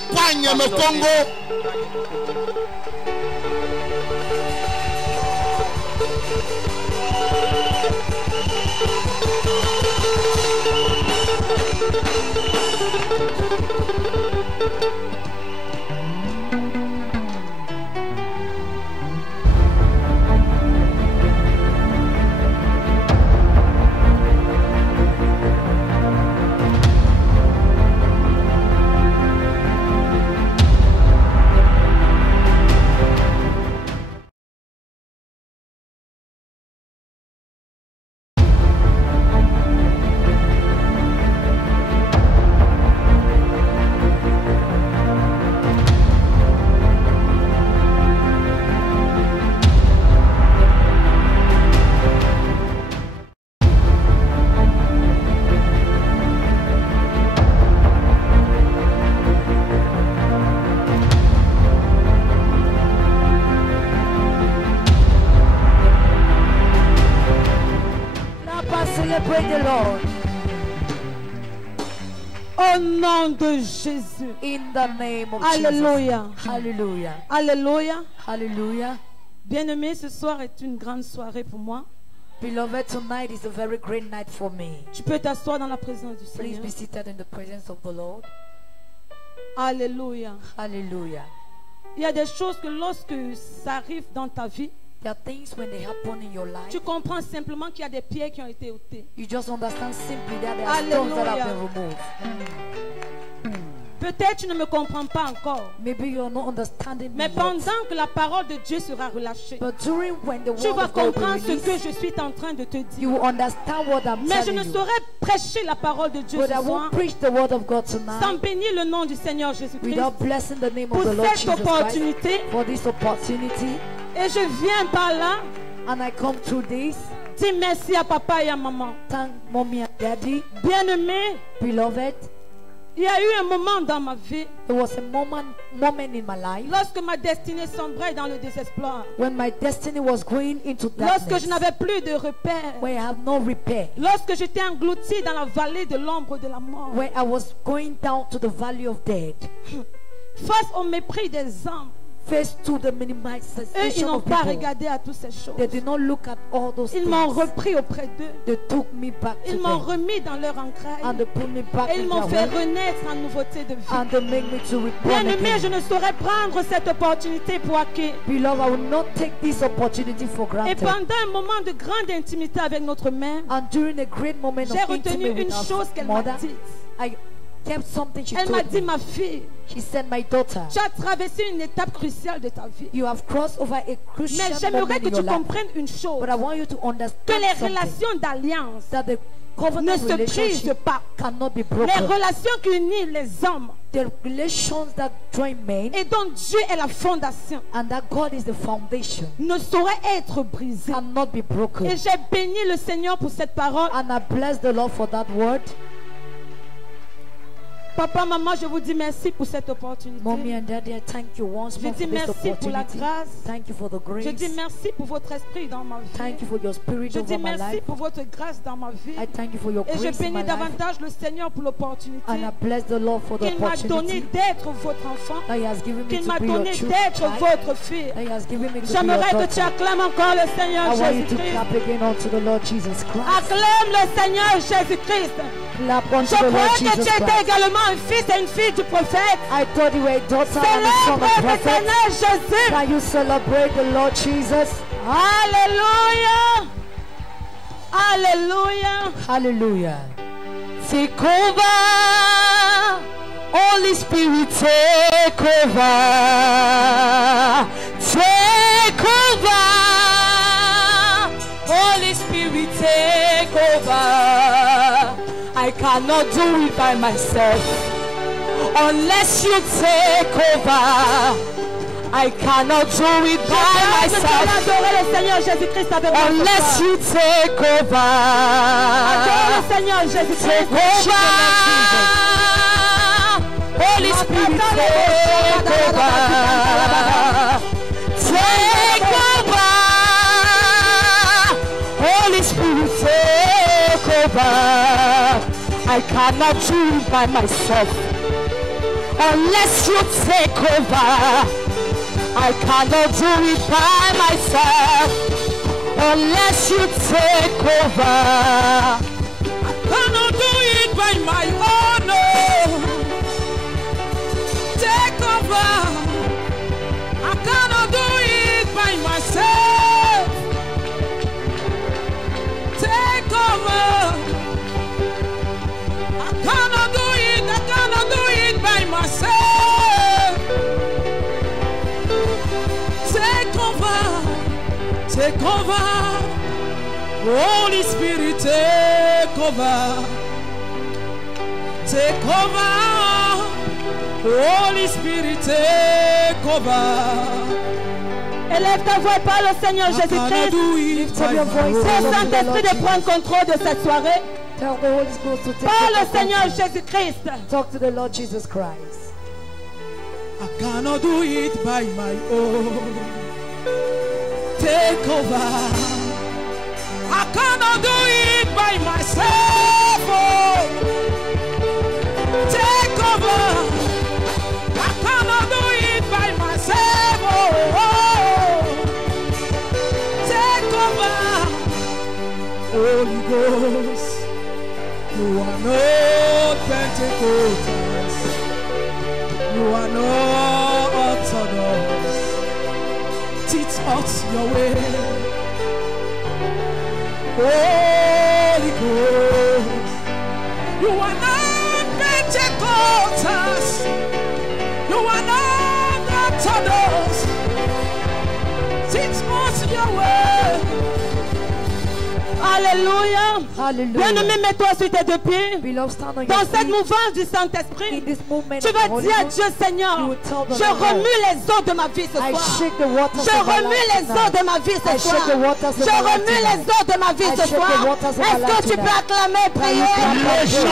Bikwanye me Congo. Celebrate the Lord. Au nom de Jésus. In the name of Alléluia. Jesus. Hallelujah. Alléluia. Hallelujah. Bien-aimé, ce soir est une grande soirée pour moi. Beloved, tonight is a very great night for me. Tu peux t'asseoir dans la présence du Please Seigneur. be seated in the presence of the Lord. Alléluia. Hallelujah. Il y a des choses que lorsque ça arrive dans ta vie, There are things when they happen in your life, tu comprends simplement qu'il y a des pierres qui ont été ôtées. you just understand simply that there are stones that have been removed. Peut-être tu ne me comprends pas encore. Maybe you're not understanding me Mais yet. pendant que la parole de Dieu sera relâchée, But during when the tu word vas of God will be comprendre ce que released, je suis en train de te you dire. will understand what I'm Mais je telling ne you. saurais prêcher la parole de Dieu But I ce soir won't preach the word of God sans tonight bénir le nom du Seigneur Jésus-Christ without blessing the name of pour the Lord cette Jesus Christ opportunité. for this opportunity. Et je viens par là And I come through this. dire merci à papa et à maman. Thank mommy and daddy. Bien-aimé, Beloved, il y a eu un moment dans ma vie there was a moment in my life lorsque ma destinée sombrait dans le désespoir. when my destiny was going into Lorsque darkness, je n'avais plus de repères. where I have no repair, Lorsque j'étais englouti dans la vallée de l'ombre de la mort. where I was going down to the valley of death, Face au mépris des hommes. faced to the Eux, ils minimization n'ont of pas people. regardé à toutes ces choses. They did not look at all those Ils m'ont things. repris auprès d'eux. They took me back to Ils m'ont them remis dans leur entraille. and they put me back Et ils in m'ont their fait way renaître en nouveauté de vie. and they make me to reborn Bien-aimé, je again. ne saurais prendre cette opportunité pour acquis. Beloved, I will not take this opportunity for Et granted. pendant un moment de grande intimité avec notre mère, And during a great moment j'ai of retenu intimacy une with chose our qu'elle m'a mother, dite. I kept something she Elle m'a told dit, me. ma fille, She said, my daughter, tu as traversé une étape cruciale de ta vie. you have crossed over a Mais crucial j'aimerais moment que in tu your life. comprennes une chose. But I want you to Que understand les something. relations d'alliance That the ne covenant se brisent relationship pas. cannot be Les broken. relations qui unissent les hommes The relations that join men et dont Dieu est la fondation and that God is the foundation ne sauraient être brisées. cannot be broken. Et j'ai béni le Seigneur pour cette parole. And I bless the Lord for that word. Papa, maman, je vous dis merci pour cette opportunité. Mommy and Daddy, I thank you once Je more dis for this merci pour la opportunity. grâce. Thank you for the Je dis grace. merci pour votre esprit dans ma vie. Thank you for your spirit Je dis over my merci life. pour votre grâce dans ma vie. I thank you for your Et je grace in my bénis life. davantage le Seigneur pour l'opportunité And I bless the Lord for the qu'il m'a donné opportunity d'être votre enfant, that He has given me qu'il to m'a be your donné true d'être child. votre fille. That He has given me to be your J'aimerais que tu daughter. acclames encore le Seigneur I want you to Jésus-Christ. clap again unto the Lord Jesus Christ. Acclame le Seigneur Jésus-Christ. Clap unto Je the Lord crois que tu Jesus étais Christ. également un fils et une fille du prophète. I thought you were a daughter and a son Célèbre of le prophet. Seigneur Jésus. Can you celebrate the Lord Jesus? Alléluia. Alléluia. Hallelujah. Take over, Holy Spirit, take over, take over, Holy Spirit, take over. I cannot do it by myself unless you take over. I cannot do it by myself Adorez le Seigneur Jésus-Christ avec votre unless foi. you take over. Adorez le Seigneur Jésus-Christ. Take over, Holy Spirit, take over, take over, Holy Spirit, take over. I cannot do it by myself Unless you take over, I cannot do it by myself. Unless you take over, I cannot do it by my own. No. Take over. I cannot do it by myself. Take over. I cannot do it. I cannot do it by myself. Take over. Take over. Holy Spirit, take over. Take over. Holy Spirit, take over. Élève ta voix et parle au Seigneur Jésus-Christ. Lift up your voice. Père Saint-Esprit de prendre contrôle de cette soirée. Tell the Holy Spirit to take Parle au control. Seigneur Jésus-Christ. Talk to the Lord Jesus Christ. I cannot do it by my own. Take over. I cannot do it by myself. Oh. Take over. I cannot do it by myself. Oh. Take over. Holy Ghost, you are not Pentecostals. You are not Orthodox. Teach us your way. Holy Ghost, you are not Pentecostals. You are not Orthodox. Teach us your way. Alléluia. Hallelujah. Bien-aimé, mets-toi sur tes deux pieds. Beloved, stand on your Dans cette feet. mouvance du In Saint-Esprit, this movement tu of vas the Holy dire à Ghost, Dieu, Seigneur, you will tell the je Lord, remue les eaux de ma vie ce I soir. shake the waters Je of my remue life les eaux tonight. de ma vie I ce soir. shake the waters of Je my life remue les tonight. eaux de ma vie I ce shake the soir. waters of my Est-ce que life tu peux tonight? acclamer, prier? Au nom de Jésus.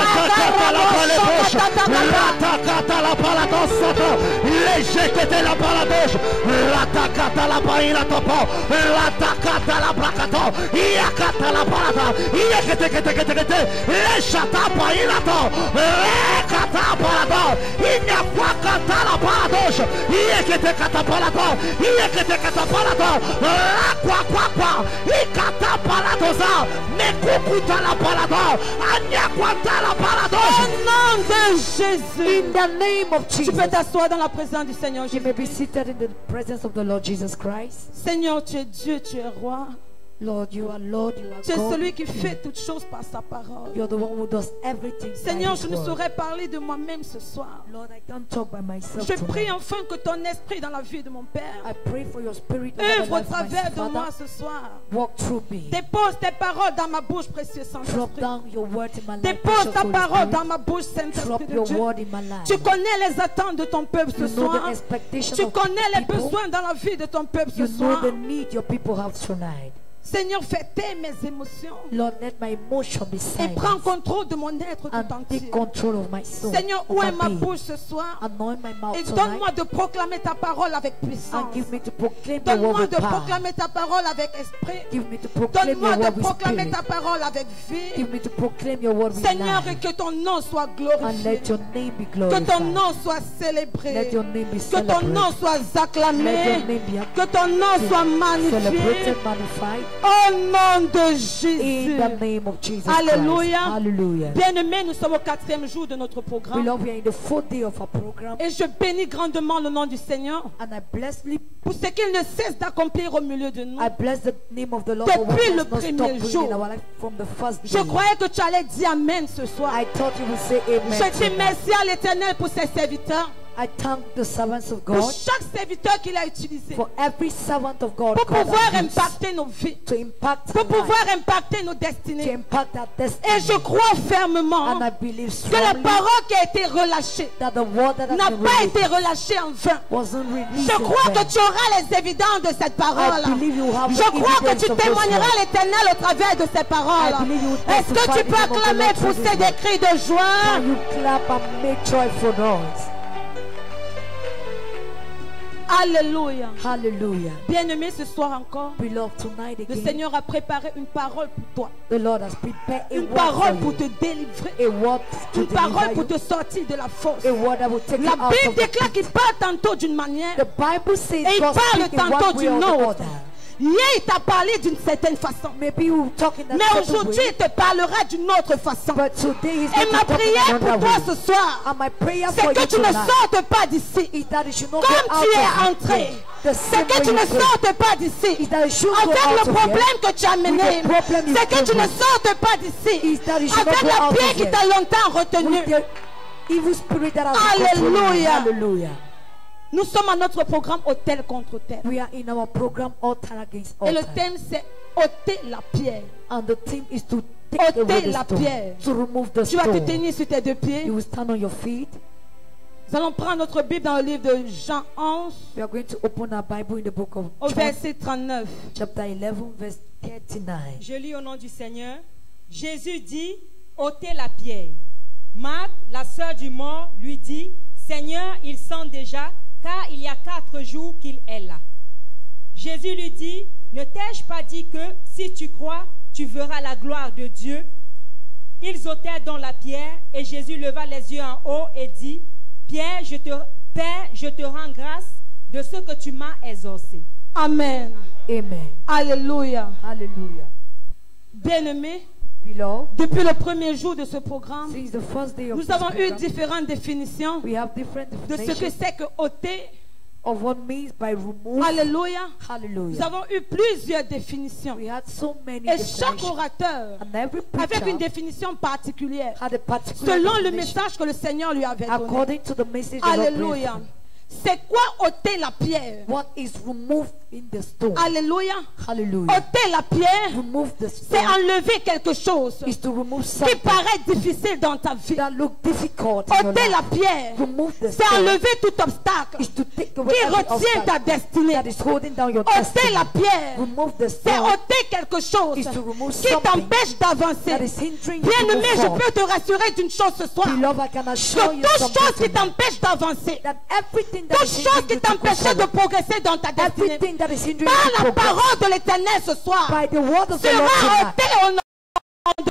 In the name of Tu Jesus. peux t'asseoir dans la présence du Seigneur You may be Jésus. seated in the presence of the Lord Jesus Christ. Seigneur, tu es Dieu, tu es roi. Lord, you are Lord, you are Tu es God. celui qui fait toutes choses par sa parole. You're the one who does everything. by Seigneur, His je ne word. saurais parler de moi-même ce soir. Lord, I can't talk by myself. Je prie tonight. enfin que ton esprit dans la vie de mon Père I pray for your spirit over the œuvre au life of my travers de moi Father. ce soir. Walk through me. Dépose tes paroles dans ma bouche, précieux Drop Saint-Esprit. down your word in my life. Dépose precious ta Holy parole Spirit. dans ma bouche, Drop Saint-Esprit de your Dieu. word in my life. Tu connais les attentes de ton peuple ce You know soir. the expectations Tu of connais les people. besoins dans la vie de ton peuple ce You know soir. the need your people have tonight. Seigneur, fais taire mes émotions Lord, let my emotion be et silent prends contrôle de mon être and tout take entier. control of my soul. Seigneur, of où my est ma being. bouche ce soir? Anoint my mouth Et tonight donne-moi de proclamer ta parole avec puissance. and give me to proclaim your word Donne-moi with de power. proclamer ta parole avec esprit. Give me to proclaim Donne-moi your de word with proclamer spirit. ta parole avec vie. Give me to proclaim your word with Seigneur, et life. que ton nom soit And glorifié. let your name be Que ton glorified. nom soit célébré. Let your name be Que ton nom celebrated. soit Let your acclamé. name be Que ton nom soit magnifié. celebrated, magnified. Au nom de In Jésus. the name of Jesus Alléluia. Christ. Hallelujah. Bien-aimés, nous sommes au 4e jour de notre programme. Beloved, we are in the 4th day of our program. Et je bénis grandement le nom du Seigneur And I bless pour ce qu'il ne cesse d'accomplir au milieu de nous. I bless the name of the Lord for what Depuis has le not premier stopped doing jour. in our life from the first Je day. croyais que tu allais dire Amen ce soir. I thought you would say amen. Je dis tonight. merci à l'Éternel pour ses serviteurs. I thank the servants of Pour God chaque serviteur qu'il a utilisé. for every servant of God, Pour God pouvoir has used impacter nos vies. to impact Pour our life, pouvoir impacter nos to destinées. impact our Et destiny. je crois fermement And I believe que la strongly parole qui a été relâchée that the word that has n'a been pas released été relâchée en vain. wasn't released Je in crois vain. que tu auras les évidences de cette parole. I believe you have Je the crois que evidence tu of this témoigneras word. l'Éternel au travers de ces paroles. I believe you will Est-ce que testify tu the peux name of the acclamer, Lord through pousser this des cris de joie? Can you clap and make joyful noise? Alléluia. Hallelujah. Bien-aimé, ce soir encore, Beloved, tonight le again, Seigneur a préparé une parole pour toi. the Lord has prepared a Une word parole for pour you. te délivrer. A word to Une parole deliver pour you. te sortir de la force. A word that will take you La out Bible of the déclare qu'il parle tantôt d'une manière The Bible says et il God parle speaks in tantôt one way or d'une the autre. other. Hier, il t'a parlé d'une certaine façon. Maybe you will talk in that Mais certain aujourd'hui, way, il te parlera d'une autre façon. but today he's Et going ma to talk in prière pour another toi way. ce soir, And my prayer c'est for que you tu ne tonight sortes pas d'ici. is that you should not Comme go out tu es of entré. the C'est same que way tu you ne came. sortes pas d'ici. Is that you should go Avec out le of here. problème que tu as mené, With the problem you c'est que came tu ne with. sortes pas d'ici. Is that you should Avec not go la out pierre of qui here. t'a longtemps retenu. With the evil spirit that has been controlling you. Hallelujah. Hallelujah. Nous sommes à notre programme Autel contre terre. We are in our program Altar Against Et le Altar. thème c'est ôter la pierre. And the theme is to take away Ôter the la stone. pierre. To remove the Tu vas te stone. tenir sur tes deux pieds. You will stand on your feet. Nous allons prendre notre Bible dans le livre de Jean 11 We are going to open our Bible in the book of au John, verset 39. chapter 11, verse 39. Je lis au nom du Seigneur. Jésus dit, ôtez la pierre. Marthe, la sœur du mort, lui dit, Seigneur, il sent déjà, car il y a 4 jours qu'il est là. Jésus lui dit, ne t'ai-je pas dit que si tu crois, tu verras la gloire de Dieu? Ils ôtèrent donc la pierre, et Jésus leva les yeux en haut et dit, Pierre, Père, je te rends grâce de ce que tu m'as exaucé. Amen. Amen. Alléluia. Hallelujah. Bien-aimés, Beloved, depuis le premier jour de ce programme, since the first day of nous this avons eu program, différentes définitions we have different de ce que definitions c'est que ôter. of what means by remove. Alléluia. Nous Hallelujah. avons eu plusieurs définitions. We had so many Et chaque definitions. orateur And every avec une preacher définition particulière had a particular selon le definition message que le Seigneur lui avait donné. according to the message the Lord Alléluia. gave him. C'est quoi ôter la pierre? What is removed in the stone? Alléluia. Hallelujah. Ôter la pierre, Remove the c'est stone enlever quelque chose is to remove qui something paraît difficile dans ta vie. that look difficult in your Ôter la life. pierre, Remove the c'est stone enlever tout obstacle is to take away qui every retient ta obstacle destinée. that is holding down your Ôter destiny. la pierre, Remove the c'est stone ôter quelque chose is to remove qui something t'empêche d'avancer. that is hindering you to Bien-aimé, move je forward. peux te rassurer d'une chose ce soir. Beloved, I can assure Que you toute something chose qui tonight, t'empêche d'avancer, that everything that toute is chose hindering qui you to go t'empêchait de forward, progresser dans ta destinée, everything that is hindering par you la to progress, parole de l'Éternel ce soir, by the word of the Lord sera tonight, ôté au nom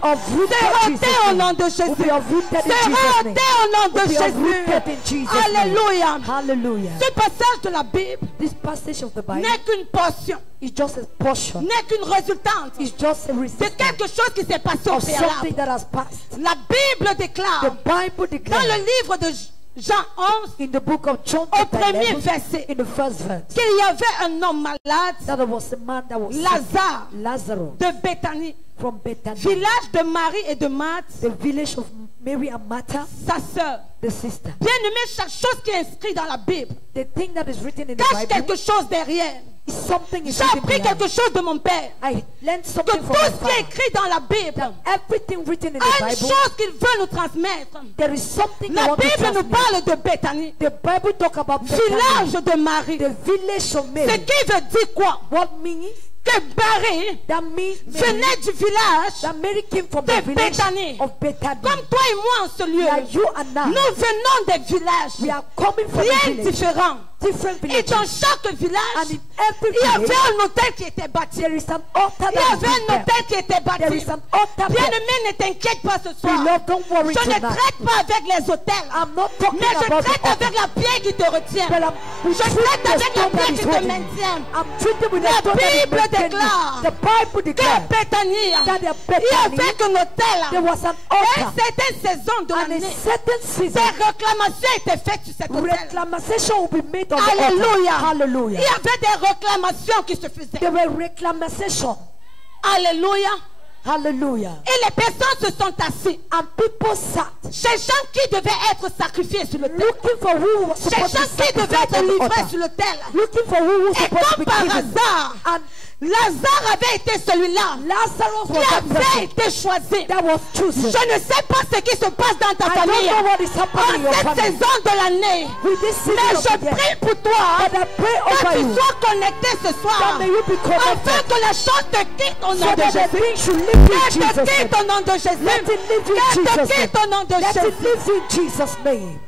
uprooted sera in ôté Jesus' au nom name. de Will Jésus. be uprooted in Sera Jesus' name. ôté au nom de Will be Jésus. uprooted in Jesus' name. Alléluia. Hallelujah. Ce passage de la Bible This passage of the Bible n'est qu'une portion, is just a portion. n'est qu'une résultante It's just a de resistance quelque chose qui s'est passé au of something préalable. that has passed. La Bible The déclare Bible dans declares le livre de Jean 11 in the book of John au chapter premier 11, verset in the first verse, qu'il y avait un homme malade, that there was a man that was sick, Lazare, Lazarus, de Béthanie, from Bethany, village de Marie et de Marthe, the village of Mary and Martha, sa sœur. the sister. Bien-aimé, chaque chose qui est inscrite dans la Bible The thing that is written in the cache Bible quelque chose derrière. is something is J'ai written appris behind. quelque chose de mon père. I learned Que something tout from my ce qui est father. écrit dans la Bible Everything written in a the une Bible, chose qu'il veut nous transmettre. there is something La you want to Bible nous transmit. parle de Béthanie, The Bible talk about Bethany, village de Marie. the village of Ce Mary. qui veut dire quoi? What means? Que Marie That means Mary, venait du village that Mary came from de the village Bethany. of Bethany. comme toi et moi en ce lieu. Like you and I, Nous venons des villages we are coming from a bien village, différents. different Et villages. dans chaque And village, in every il y avait village, un hôtel qui était bâti. there is an altar Il y that is avait un built there. hôtel qui était There bâti. is an altar there. Bien-aimé, ne t'inquiète pas ce soir. Beloved, don't worry Je ne tonight. traite pas avec les hôtels. I'm not talking Mais je about the traite altar, avec la pierre qui te retient. but we Je treat traite the avec la stone that pierre is qui te holding you. maintient. I'm treated with the La stone that is Bible maintaining déclare you. The Bible Que declares Béthanie, that the il y avait Bethany, un hôtel. there was an Et altar, une certaine saison de and a l'année, certain season, des réclamations étaient faites sur cet hôtel. reclamation will be made on the altar. Alléluia. Il Hallelujah. y avait des réclamations qui se faisaient. There were reclamation. Alléluia. Hallelujah. Et les personnes se sont assises, And people sat cherchant qui devait être sacrifié sur l'autel, looking for who was supposed to cherchant be qui devait sacrificed être on the livré altar. sur l'autel. Looking for who was Et supposed to comme be par given. hasard, And Lazare avait été celui-là Lazarus qui was that avait person été choisi. that was chosen. Je ne sais pas ce qui se passe dans ta I don't famille know what is happening in en your cette family saison de l'année. with this Mais season of je the year. prie pour toi But I pray que over tu you sois connecté ce soir that may you be afin connected que la chose te quitte au so nom de that the Jésus. thing should live in Que te Jesus' name. quitte au nom de Jésus. Let it live in Que te Jesus' name. quitte au nom de Let it Jésus. live in Jesus' name.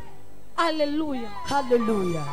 Alléluia. Hallelujah.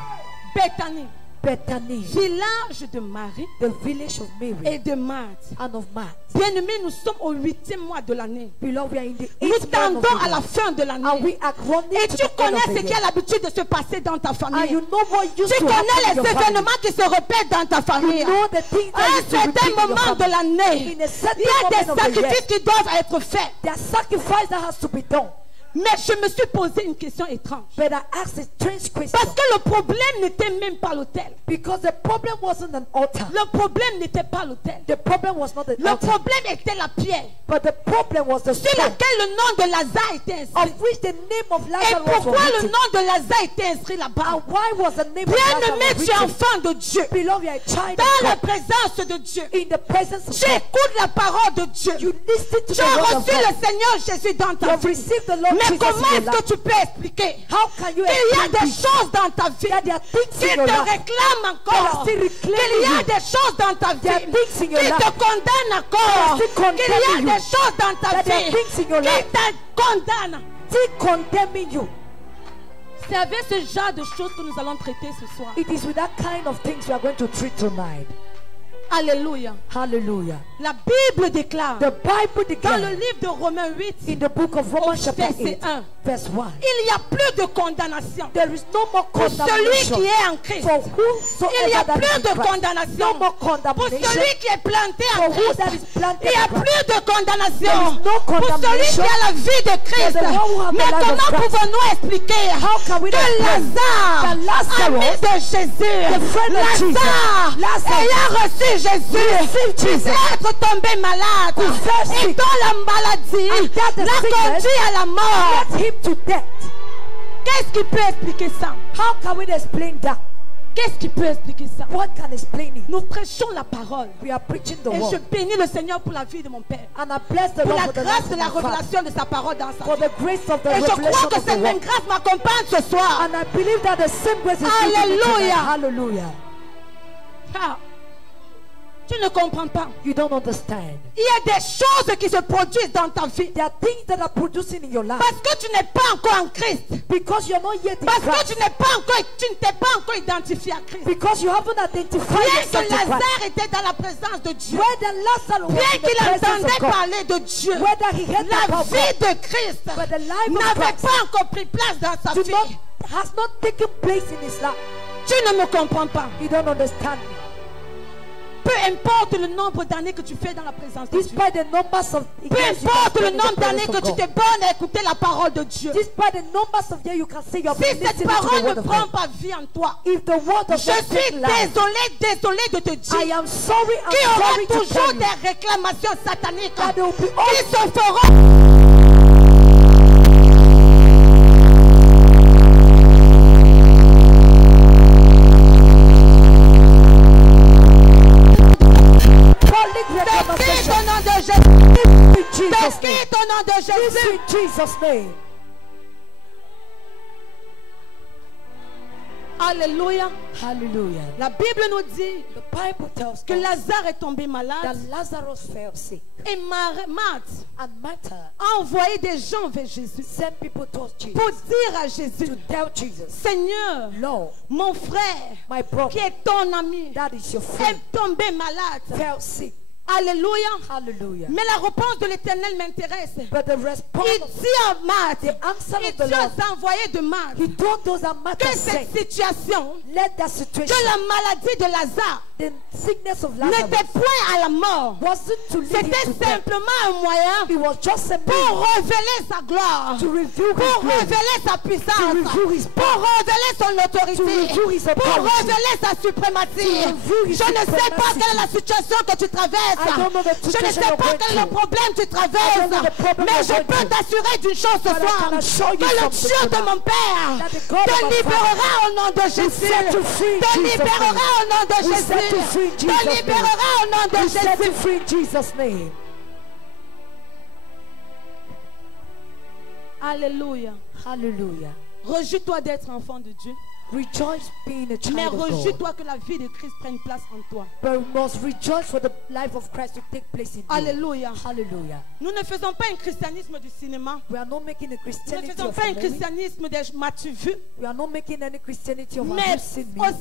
Béthanie, Bethany, village de Marie the village of et Mary de Marthe. and of Martha. Bien-aimés, nous sommes au 8e mois de l'année. Beloved, we are in the Nous 8th month tendons of the à la year, fin de and l'année. we are running Et to tu the end connais of ce the qui a year. l'habitude de se passer dans ta And famille. you know what used Tu to connais happen in les your family. événements qui se répètent dans ta famille. You know the things À that un used to repeat certain in your moment de family. l'année, In a certain il y a des moment of the year, sacrifices qui doivent être faits. there are sacrifices that has to be done. Mais je me suis posé une question étrange. But I asked a strange question. Parce que le problème n'était même pas l'autel. Because the problem wasn't an altar. Le problème n'était pas l'autel. The problem was not the Le altar. problème était la pierre But the problem was the sur stone, laquelle le nom de Lazare était inscrit. of which the name of Et Lazarus was pourquoi le written. nom de Lazare était inscrit là-bas? And why was the name of Bien-aimé, Lazarus tu es written? enfant de Dieu. Beloved, you are a child Dans of la God. présence de Dieu. In the presence of Tu God. écoutes la parole de Dieu. You listen to Tu the as word of reçu God. le Seigneur Jésus dans You ta have vie. received the Lord Mais Jesus comment in est-ce your que life. tu peux expliquer How can you qu'il y a explain des this? choses dans ta vie That there are things qui in your te life réclament encore, still qu'il reclaiming y a you. des choses dans ta There are vie things in qui your te life condamnent encore, still condemning qu'il y a you. des choses dans ta That there are vie things in your qui life te condamnent. still condemning you. C'est avec ce genre de choses que nous allons traiter ce soir. It is with that kind of things we are going to treat tonight. Alléluia. Hallelujah. La Bible déclare The Bible dans le declares livre de Romains 8, in the book of Romans chapter verset 8, 1, verse 1. il n'y a plus de condamnation There is no more pour celui condemnation qui est en Christ. for Il n'y a whosoever that plus is in de Christ. condamnation No more pour condemnation celui qui est planté en for who Christ. that is planted Il n'y a in Christ. plus de condamnation There is no pour celui condemnation qui a la vie de Christ. for the one who have the Mais life of comment Christ. pouvons-nous expliquer How can we que explain Lazare, that Lazarus, ami de Jésus, the friend of Jesus, Lazarus, ayant reçu Jésus, Jesus, être tombé malade, thirsty, et dont la maladie and that the l'a sickness conduit à la mort? led him to death? Qu'est-ce qui peut expliquer ça? How can we explain that? Qu'est-ce qui peut expliquer ça? What can explain it? Nous prêchons la parole. We are preaching the Et je word. bénis le Seigneur pour la vie de mon Père. And I bless the Pour Lord la for the grâce life de of la my father. révélation de sa parole dans sa For vie. the grace of the Et je revelation crois que of the cette même word. grâce m'accompagne ce soir. And I believe that the same grace is given to me tonight. Hallelujah. Hallelujah. Ah, tu ne comprends pas. You don't understand. Il y a des choses qui se produisent dans ta vie. There are things that are producing in your life Parce que tu n'es pas encore en Christ. because you're not yet in Parce que Christ. tu ne t'es pas encore identifié à Christ. Because you haven't identified Bien yourself que to Christ. Lazare était dans la présence de Dieu. Whether Lazarus was Bien in the qu'il presence entendait of God, parler de Dieu, whether he heard la about vie God, de Christ but the life of n'avait Christ pas encore pris place dans sa do vie. not, has not taken place in his life. Tu ne me comprends pas. You don't understand me. Peu importe le nombre d'années que tu fais dans la présence de Dieu. Despite the numbers of Peu years you can importe le spend in the nombre d'années presence que of tu God. te bornes à écouter la parole de Dieu. Despite the numbers of years you can say you have Si been cette listening to parole the ne word of prend God. pas vie en toi, If the word je of God suis takes life, désolé de te I dire am sorry, qu'il y I'm aura sorry to toujours tell you des réclamations sataniques that there will be qui all se feront. public T'écris reclamation. au nom de Jésus. In Jesus' name. T'écris au nom de Jésus. In Jesus' name. Alléluia. Hallelujah. La Bible nous dit The Bible tells que us Lazare est tombé that malade Lazarus fell sick. et Marthe And Martha a envoyé des gens vers Jésus sent people towards Jesus pour dire à to Jésus, tell Jesus, Seigneur, Lord, mon frère my qui brother, est ton ami that is your friend, est tombé malade. fell sick. Alléluia. Hallelujah. Mais la réponse de l'Éternel m'intéresse. But the response Il of dit à Marthe, the answer il of the dit Lord, aux envoyés de Marthe he told those that Martha que said, cette situation let that de situation, la maladie de Lazare the sickness of n'était Lazarus, point à la mort. wasn't to lead him C'était to death. simplement un moyen It was just a pour means révéler sa gloire, to reveal pour his glory, révéler sa puissance, to reveal his pour power, révéler son to autorité, reveal his pour authority, révéler sa suprématie. to reveal his Je ne sais pas supremacy. quelle est la situation que tu traverses. I don't know the Je ne situation sais you're pas going quel est le through. problème que tu I don't traverses. know the problem Mais you're je going peux through. t'assurer d'une chose ce But I soir. can assure you Que le something Dieu de tonight. mon Père That the God te of my libérera au nom de Jésus. set you free in Te Jesus' libérera name. au nom de We set you free in Jésus. Te Jesus' name. libérera au nom de We set you Jésus. free in Jesus' name. Alléluia. Hallelujah. Réjouis-toi d'être enfant de Dieu. rejoice being a Mais child of God. réjouis-toi que la vie de Christ prenne place en toi. But we must rejoice for the life of Christ to take place in you. Alléluia. Hallelujah. Nous ne faisons pas un christianisme du cinéma. We are not making a Nous ne Christianity faisons of pas a un movie. christianisme des m'as-tu vu. We are not making any Christianity of Mais have you seen me. aussi,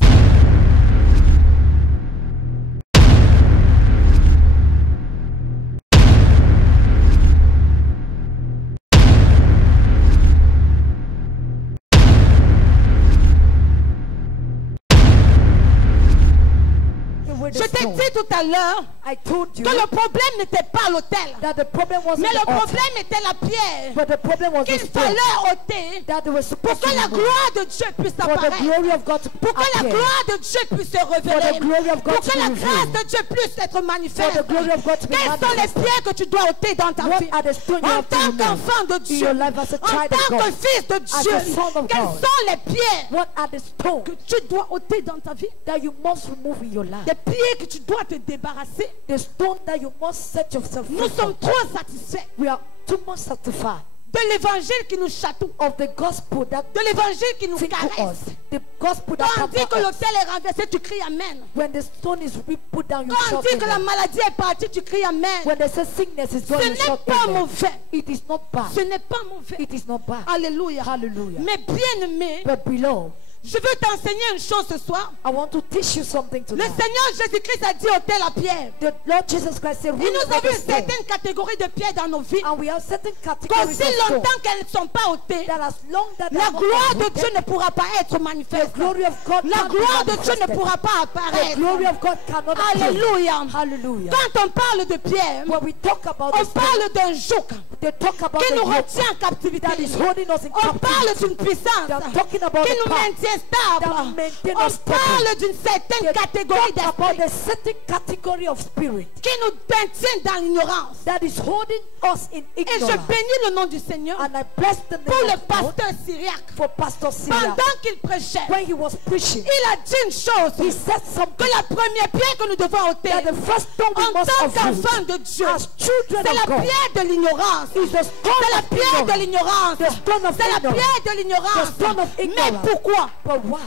je t'ai dit tout à l'heure I told you que le problème n'était pas l'autel. that the problem wasn't Mais le the altar, problème était la pierre but the problem was the qu'il stone fallait ôter that they were pour supposed que to la remove, gloire de Dieu puisse for the apparaître. glory of God to Pour que la appear, gloire de Dieu puisse se for the révéler. glory of God Pour to que la be grâce revealed, de Dieu puisse être for manifeste. the glory of God to be Quelles sont les manifested. pierres que tu dois ôter dans ta What vie? are the stones you En have to tant remove qu'enfant de in Dieu, your life as a en child of tant que God? fils de Dieu, a son of quelles God? sont les pierres What are the stones que tu dois ôter dans ta vie? that you must remove in your life? Des pierres que tu dois te débarrasser. The stone that you must set yourself free Nous from. sommes trop satisfaits We are too much satisfied de l'évangile qui nous chatouille, of the gospel that de l'évangile qui nous thing to caresse. us. The gospel that Quand on comes dit que to us. l'autel est renversé, tu cries Amen. When the stone is put down, you Quand on shout dit que la amen. maladie est partie, tu cries Amen. When they say sickness is Ce gone, you n'est shout pas amen. mauvais. It is not bad. Ce n'est pas mauvais. It is not bad. Alléluia. Hallelujah. Mais bien aimé, But beloved, je veux t'enseigner une chose ce soir. I want to teach you something Le tonight. Seigneur Jésus-Christ a dit ôter la pierre. The Lord Jesus Christ said, Et nous remove avons the une stone. certaine catégorie de pierres dans nos vies. And we have certain categories Qu'aussi of stone longtemps qu'elles ne sont pas ôtées, that as long that they la are not gloire de uprooted, Dieu ne pourra pas être the manifeste. glory of God La can't be gloire de Dieu ne manifested. pourra pas The glory apparaître. of God cannot appear. Alléluia. Hallelujah. Quand on parle de pierre, When we talk about on the stone, parle d'un joug they talk about qui the nous yoke retient en captivité. that is holding us in On parle captivity. d'une puissance They are talking about qui the nous power maintient stable. that maintain On us stable. parle d'une certaine They catégorie talk about d'esprit the certain category of spirit qui nous maintient dans l'ignorance. that is holding us in Et je ignorance. bénis le nom du Seigneur And I bless the pour name le of God pasteur syriaque. for Pastor Syria. Pendant qu'il prêchait, When he was preaching, il a dit une chose, he said que something la première pierre que nous devons ôter that the first stone we en must tant uproot qu'enfants de Dieu, as children c'est la of God pierre de l'ignorance. is the stone C'est la of pierre de ignorance. l'ignorance. The stone of C'est la ignorance. pierre de l'ignorance. The stone of Mais ignorance. pourquoi? But why?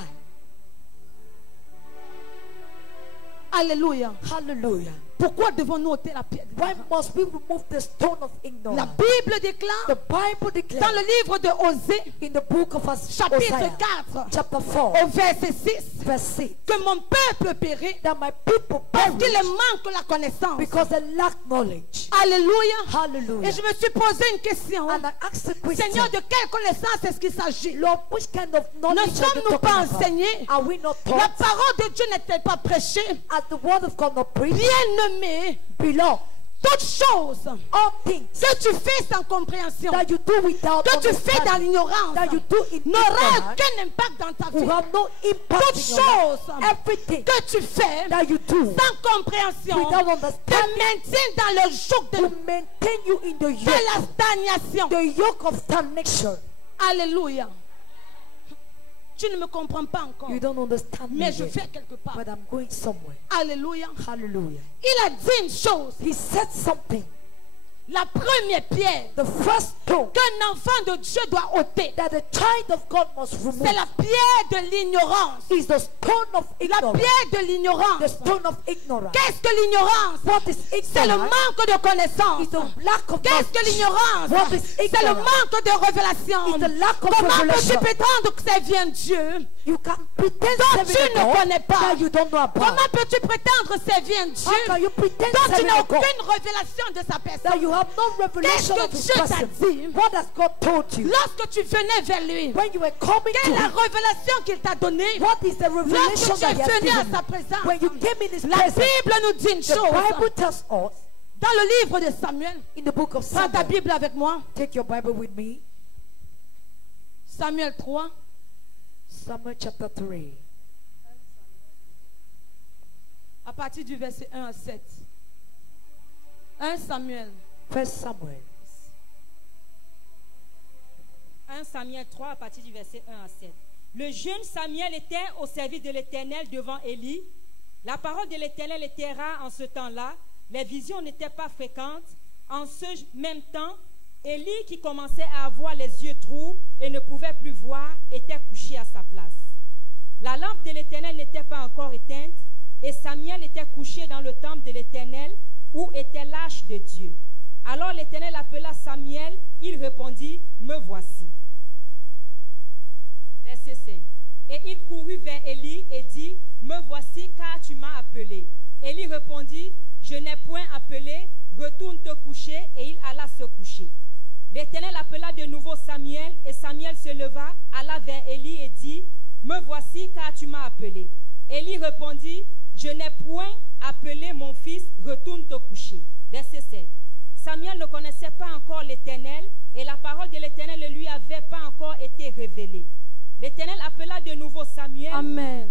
Alléluia. Hallelujah. Pourquoi devons-nous ôter la pierre? Why must we remove the stone of La ignorance? Bible déclare The Bible dans declares le livre de Osée, in the book of chapitre Hosea, 4, chapter 4, au verset 6, verse 6, que mon peuple périt that my people parce qu'il perish manque la connaissance. because they lack knowledge. Alléluia. Hallelujah. Et je me suis posé une question. And I asked the question, Seigneur, de quelle connaissance est-ce qu'il s'agit? Lord, which kind of Ne knowledge are you sommes-nous pas talking about? enseignés? Are we not La taught? parole de Dieu n'est-elle pas prêchée? As the word of God not preached? Bien-aimé, Beloved, toutes choses all things que tu fais sans compréhension, that you do without que tu fais dans understanding, l'ignorance, that you do in n'aura ignorance, aucun impact dans ta will vie. have no impact Toutes in your life. choses Everything que tu fais that you do sans compréhension without te understanding maintiennent dans le joug de will maintain you in the la yoke, stagnation. the yoke of stagnation. Alléluia. Tu ne me comprends pas encore, You don't understand me mais je yet, vais quelque part. but I'm going somewhere. Alléluia. Hallelujah. Il a dit une chose. He said something. La première pierre The first stone qu'un enfant de Dieu doit ôter, that the child of God must remove c'est la pierre de l'ignorance. is the stone of La ignorance. pierre de The l'ignorance. stone of ignorance. Qu'est-ce que l'ignorance? What is C'est le ignorance? manque de connaissance. Is the lack of Qu'est-ce que knowledge. l'ignorance? What is C'est le ignorance? manque de révélation. Is the lack of Comment peux-tu revelation. prétendre que ça vient de Dieu? You can pretend Donc serving tu a ne God connais pas. that you don't know about. Comment peux-tu prétendre que ça vient de How can Dieu? you pretend Donc tu serving n'as a God aucune révélation de sa that personne. you have no revelation Qu'est-ce of que his Dieu t'a person? dit? What has God told you? Lorsque tu venais vers lui, When you were coming quelle to est la him, révélation qu'il t'a donnée? what is the revelation Lorsque tu that es he has venu à given sa you? présence, When you came in his la presence, Bible nous dit une the chose. Bible tells us Dans le livre de Samuel, in the book of prends ta Samuel. Bible avec moi. Take your Bible with me. Samuel 3, Samuel chapter 3. à partir du verset 1 à 7. 1 Samuel. First Samuel. 1 Samuel 3 à partir du verset 1 à 7. Le jeune Samuel était au service de l'Éternel devant Élie. La parole de l'Éternel était rare en ce temps-là. Les visions n'étaient pas fréquentes. En ce même temps, Élie, qui commençait à avoir les yeux troubles et ne pouvait plus voir, était couché à sa place. La lampe de l'Éternel n'était pas encore éteinte, et Samuel était couché dans le temple de l'Éternel, où était l'arche de Dieu. Alors l'Éternel appela Samuel, il répondit, me voici. Verset 5. Et il courut vers Élie et dit, me voici car tu m'as appelé. Élie répondit, je n'ai point appelé, retourne te coucher, et il alla se coucher. L'Éternel appela de nouveau Samuel, et Samuel se leva, alla vers Élie et dit, me voici car tu m'as appelé. Élie répondit, je n'ai point appelé mon fils, retourne te coucher. Verset 7. Samuel ne connaissait pas encore l'Éternel, et la parole de l'Éternel ne lui avait pas encore été révélée. L'Éternel appela de nouveau Samuel. Amen.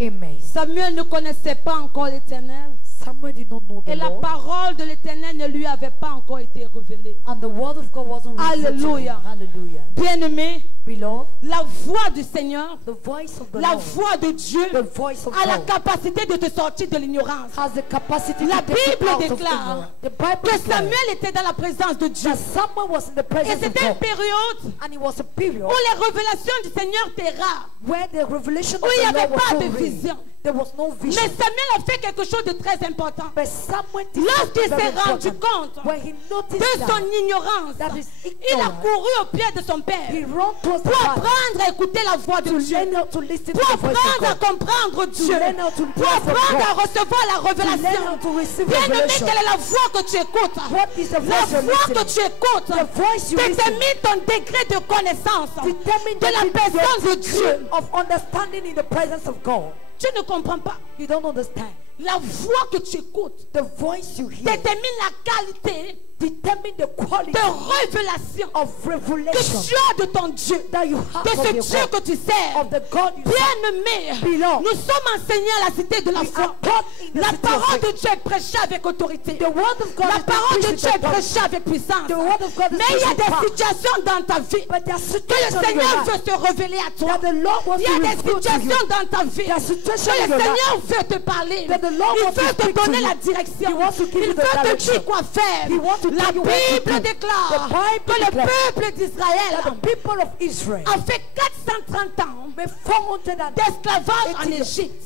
Amen. Samuel ne connaissait pas encore l'Éternel. Samuel did not know the Et la Lord. parole de l'Éternel ne lui avait pas encore été révélée. And the word of God wasn't revealed to him. Hallelujah. Hallelujah. Bien-aimé, Beloved, la voix du Seigneur, the voice of the la Lord, voix de Dieu the voice of a la God, capacité de te sortir de l'ignorance. has the capacity La to take you Bible out of déclare ignorance. The Bible que declares Samuel était dans la présence de Dieu. that Samuel was in the Et presence of c'était une God, période and it was a period où les révélations du Seigneur étaient rares. where the revelation of Où il n'y the avait Lord was pas so de rare. vision. There was no Mais vision. Samuel a fait quelque chose de très important. But Samuel did Lorsqu'il something very s'est rendu important. compte When he noticed de son that, ignorance, that is il a ignorant, couru au pied de son père he ran towards the pour Father apprendre à écouter la voix de to Dieu, learn how to listen to pour the voice of apprendre à God, comprendre Dieu, learn how to pour hear from apprendre à God, recevoir la to learn révélation. how to receive Bien-aimé, revelation. quelle est la voix que tu écoutes? What is the La voice you're voix que listening? tu écoutes The voice you listen. détermine ton degré de connaissance Determine de la personne de Dieu. of understanding in the presence of God. Tu ne comprends pas. You don't understand. La voix que tu écoutes The voice you hear détermine la qualité determine the quality de révélation of que revelation tu as de ton Dieu, that you have de of ce your Dieu que God, tu sers. of the God you serve. Bien-aimé, Beloved, nous sommes enseignés à la cité de la we foi. are taught in the La city of parole de faith. Dieu est prêchée avec autorité. The word of God La is parole de preached Dieu est with authority. prêchée avec puissance. The word of God is Mais il y a preached with des power. situations dans ta vie But there are que le situations in your Seigneur life veut se révéler à toi. that the Lord wants Il y to a des reveal to you. situations dans ta vie There are que situations in le your life Seigneur veut te parler. that the Lord Il wants to veut te speak to donner you. la direction. He wants to give Il you veut the te direction. dire quoi faire. He wants to La tell you what to Bible do. déclare The Bible que le declares peuple that d'Israël the people of Israel a fait 430 ans were 400 d'esclavage en 80 Égypte.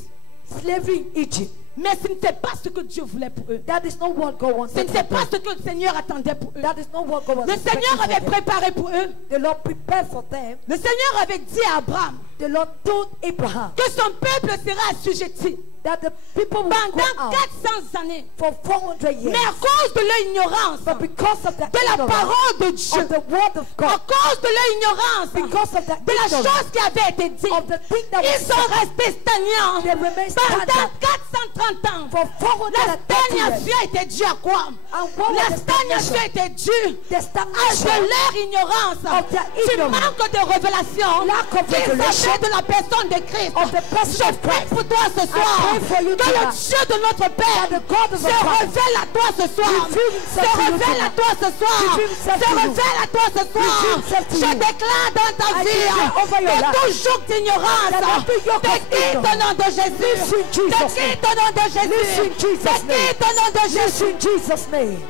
slavery in Egypt. Mais ce n'était pas ce que Dieu voulait pour eux. That is not what God Ce wanted n'était for pas them. ce que le Seigneur attendait pour eux. That is not what God was Le Seigneur expecting avait for them. préparé pour eux. The Lord prepared for them. Le Seigneur avait dit à Abraham The Lord told Abraham que son peuple sera assujetti that the people will go pendant out 400 années. for 400 years. Mais à cause de leur ignorance But because of the de la ignorance parole de Dieu, of the word of à God, cause de leur ignorance because of the de la ignorance chose qui avait été dite, of the thing that ils was sont said, restés stagnants they remain pendant stagnant 430 ans. for La 430 years. stagnation était due à quoi? And what was La the stagnation stagnation? était due The à de stagnation leur ignorance, of their du ignorance, manque de révélation lack of qu'ils revelation avaient de la personne de Christ. of the person Je of prie Christ. pour toi ce soir pray for you que le tonight. Dieu de notre Père That the God of se our Father révèle à toi ce soir. reveal himself Se to you révèle à tonight. toi ce soir. Reveal himself Se to you. révèle à toi ce soir. Reveal himself to Je you. déclare dans ta I vie declare over your que life tout joug d'ignorance that every yoke te of quitte au ignorance nom de Jésus. Listen, Te Jesus' quitte au nom de Jésus. Listen, Jesus' Te name. quitte au nom de Yes, Jésus. in Jesus' name.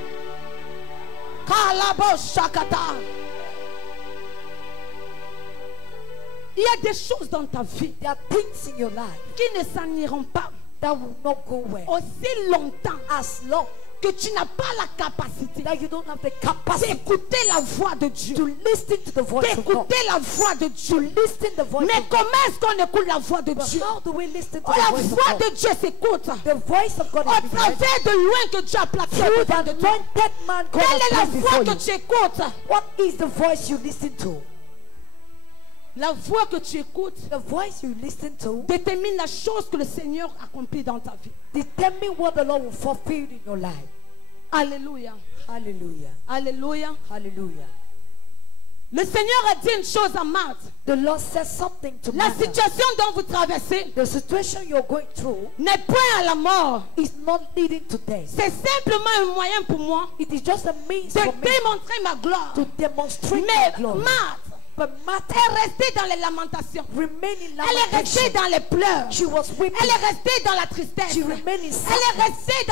Kalaboshakata. Il y a des choses dans ta vie There are things in your life qui ne s'en iront pas that will not go well aussi longtemps as long que tu n'as pas la capacité that you don't have the capacity d'écouter la voix de Dieu. to listen to the voice of God. D'écouter la voix de To Dieu. listen the voice Mais of God. comment est-ce qu'on écoute la voix de But Dieu? how do we listen to La the voice of voix God? de Dieu s'écoute The voice of God au is being heard travers de loin que Dieu a placé through au-dedans the de toi. anointed man God Quelle est has la placed voix before que you. tu écoutes? What is the voice you listen to? La voix que tu écoutes The voice you listen to détermine la chose que le Seigneur accomplit dans ta vie. determine what the Lord will fulfill in your life. Alléluia. Hallelujah. Alléluia. Hallelujah. Le Seigneur a dit une chose à Marthe. The Lord says something to La Martha. situation dont vous traversez The situation you're going through n'est point à la mort. is not leading to death. C'est simplement un moyen pour moi It is just a means de for me démontrer ma gloire. to demonstrate Mais my glory. Marthe But Martha est restée dans les lamentations. remained in Elle est restée lamentation. dans les pleurs. She was weeping. Elle est restée dans la tristesse. She remained in Elle est sadness. restée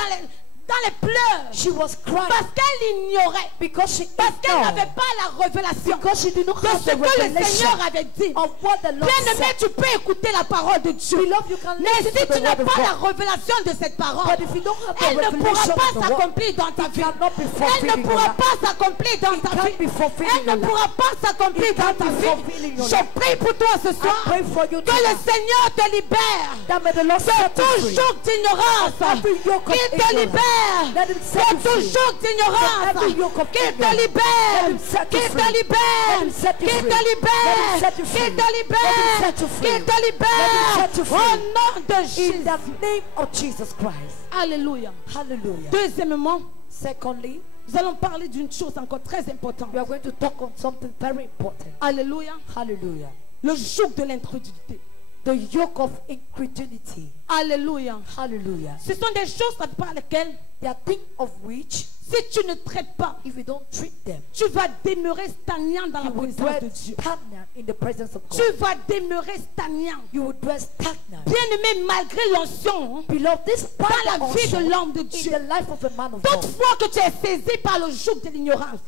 dans les pleurs. She was crying Parce qu'elle ignorait. because she Parce qu'elle n'avait ignored, pas la révélation because she did not de have ce the que le revelation Seigneur avait dit. of what the Lord Bien-aimé, said. tu peux écouter la parole de Dieu. Beloved, you can Mais listen si to tu the n'as word of pas la God, révélation de cette parole, but if you don't have the elle ne pourra revelation pas of the word, s'accomplir dans ta it vie. cannot be Elle fulfilled ne in your pourra life. pas s'accomplir dans It ta can't vie. be fulfilled Elle in ne your pourra life. pas s'accomplir It dans can't ta be fulfilled in vie. your Je life. prie pour toi ce I soir pray for you que le tonight, Seigneur te libère that may the Lord de set you tout free. joug d'ignorance. Every yoke of Qu'il te ignorance. libère Let him set de you tout free. joug d'ignorance. Every yoke of Qu'il te ignorance. libère. Let him set you Qu'il free. te libère. Let him set you Qu'il free. te Let libère. him set you free. Qu'il te Let him libère. set you free. Qu'il te Let him libère. set you Au free. nom de In Jésus. the name of Jesus Christ. Alléluia. Hallelujah. Deuxièmement, Secondly, nous allons parler d'une chose encore très importante. we are going to talk on something very important. Alléluia. Hallelujah. Le joug de l'incrédulité. The yoke of incredulity. Alléluia. Hallelujah. Ce sont des choses par lesquelles, There are things of which, si tu ne traites pas, if you don't treat them, tu vas demeurer stagnant dans la you will présence dwell de Dieu. stagnant in the presence of Tu God. vas demeurer stagnant. You will dwell stagnant. Bien-aimé, malgré l'onction, Beloved, this dans part la vie de l'homme de in Dieu, the life of a man of God. toutefois que tu es saisi par le joug de l'ignorance.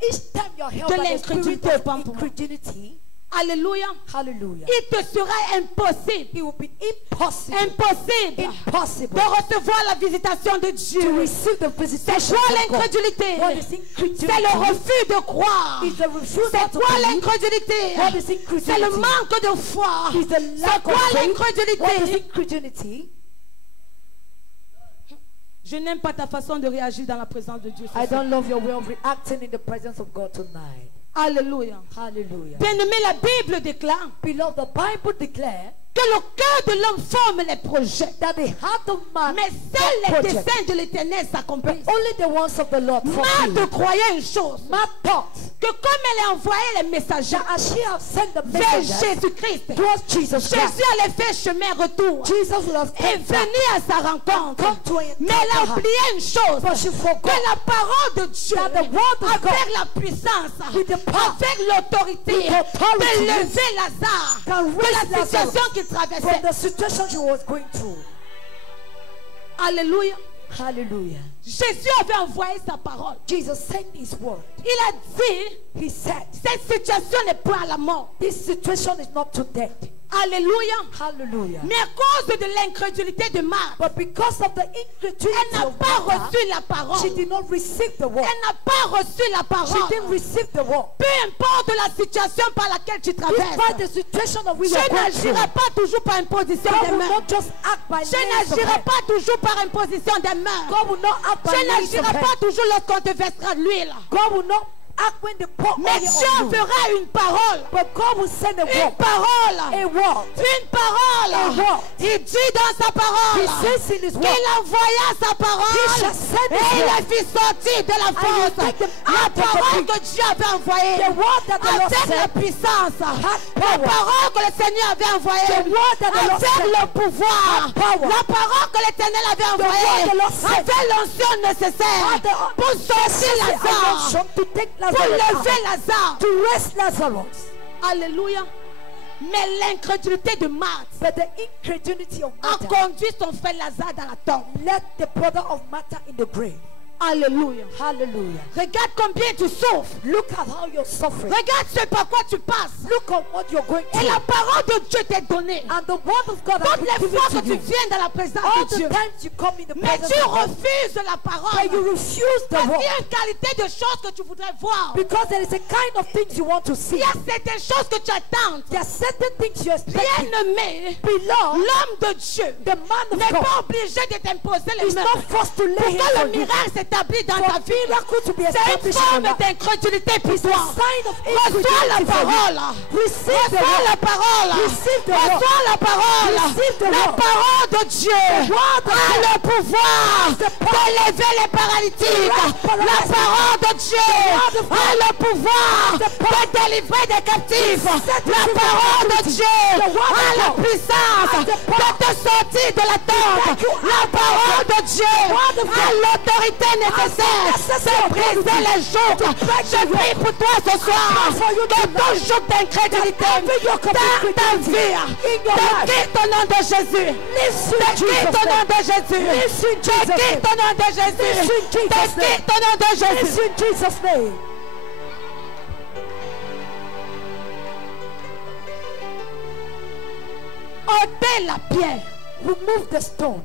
Each time you're held De by the spirit l'incrédulité, of autant pour moi. incredulity, Alléluia. hallelujah, Il te sera impossible, it will be impossible, impossible impossible de recevoir la visitation de to Dieu. receive the visitation C'est quoi of God. l'incrédulité? What is C'est incredulity? le refus de croire. It's the refusal C'est to quoi believe. l'incrédulité? What is C'est incredulity? le manque de foi. It's the C'est lack quoi of faith. What is l'incrédulité? incredulity? Je n'aime pas ta façon de réagir dans la présence de Dieu. ce I soir. don't love your way of reacting in the presence of God tonight. Alléluia. Hallelujah. Bien-aimé, la Bible déclare Beloved, the Bible declares que le cœur de l'homme forme les projets, that the heart of man mais seuls les project, desseins de l'Éternel s'accomplissent. only the ones of the Lord Marthe fulfill. croyait une chose, Mark thought que comme elle a envoyé les messagers that as she have sent the vers messengers Jésus-Christ, towards Jesus Christ, Jésus allait faire chemin-retour Jesus will have et come back, venir à sa rencontre. come to Mais elle a encounter her. oublié une chose, But she que forgot la parole de Dieu, that the word of God, avec la puissance, with the power, avec l'autorité, with authority, de lever Lazare can de raise la situation Lazarus qu'il from traversait. the situation she was going through. Alléluia. Hallelujah. Jésus avait envoyé sa parole. Jesus sent his word. Il a dit, He said, cette situation n'est pas à la mort. this situation is not to death. Alléluia. Hallelujah. Mais à cause de l'incrédulité de Marthe, But because of the elle incredulity n'a of pas Martha, reçu la parole. she did not receive the word. Elle n'a pas reçu la She parole. didn't receive the word. Peu importe la situation par laquelle tu Despite traverses, the situation of which je you are going through, n'agirai pas toujours par imposition God des will mains. not just act by Je means of n'agirai hand. pas toujours par imposition des mains. God will not act by Je means of n'agirai hand. pas toujours lorsqu'on te versera de l'huile. God will not act when they pour Mais oil Dieu on you. enverra une parole. But God will send a Une word. parole. A word. Une parole. A word. Il dit dans sa parole He says in his word, qu'il envoya sa He parole shall send et his il word. a fait sortir de la will force take them la out of the parole pit. que Dieu avait envoyée The word that the Lord avec la said puissance, had la power. parole que le Seigneur avait envoyée The word that the Lord avec said le pouvoir, had power. la parole que l'Éternel avait word envoyée the Lord said avec l'onction nécessaire had the pour sortir Lazare, unction to take pour Lazarus lever out, Lazare. to raise Lazarus. Alléluia. Mais l'incrédulité de Marthe But the incredulity of a Martha conduit son frère Lazare dans la tombe. led the brother of Martha in the grave. Alléluia. Hallelujah. Regarde combien tu souffres. Look at how you're suffering. Regarde ce par quoi tu passes. Look at what you're going Et through. la parole de Dieu t'est donnée. And the word of God has Toutes been les given fois to que tu you. viens dans la présence All de the Dieu. times you come in the Mais presence tu of God, refuses la but parole. you refuse the Parce qu'il word. y a une qualité de choses que tu voudrais voir. Because there is a kind of things you want to Il see. y a certaines choses que tu attends. There are certain things you expect. Bien-aimé, Beloved, l'homme de Dieu the man of n'est God pas obligé de t'imposer les is mains not forced to lay pour hands que on le you. miracle s'établisse dans For ta vie. miracle to be C'est une established in your forme life. d'incrédulité pour It's a toi. sign of Reçois la incredulity for you. parole. Receive the Reçois word. la parole. Receive the word. Reçois la parole. Receive the La word. parole de Dieu word of a God. le pouvoir The power. d'élever les paralytiques. raise La paralyzed. parole de Dieu word of a le pouvoir The de délivrer des captifs. set La you free parole from de captivity. Dieu The word a of la God. puissance And the de power. te sortir de la tente. Take you La out. parole de Dieu word of a God. l'autorité est nécessaire de briser les jours. Je prie pour toi ce soir que tout joug d'incrédulité dans ta vie te quitte au nom de Jésus. Te quitte au nom de Jésus. Te quitte au nom de Jésus. Te quitte au nom de Jésus. In Jesus' name. ôtez la pierre. Remove the stone.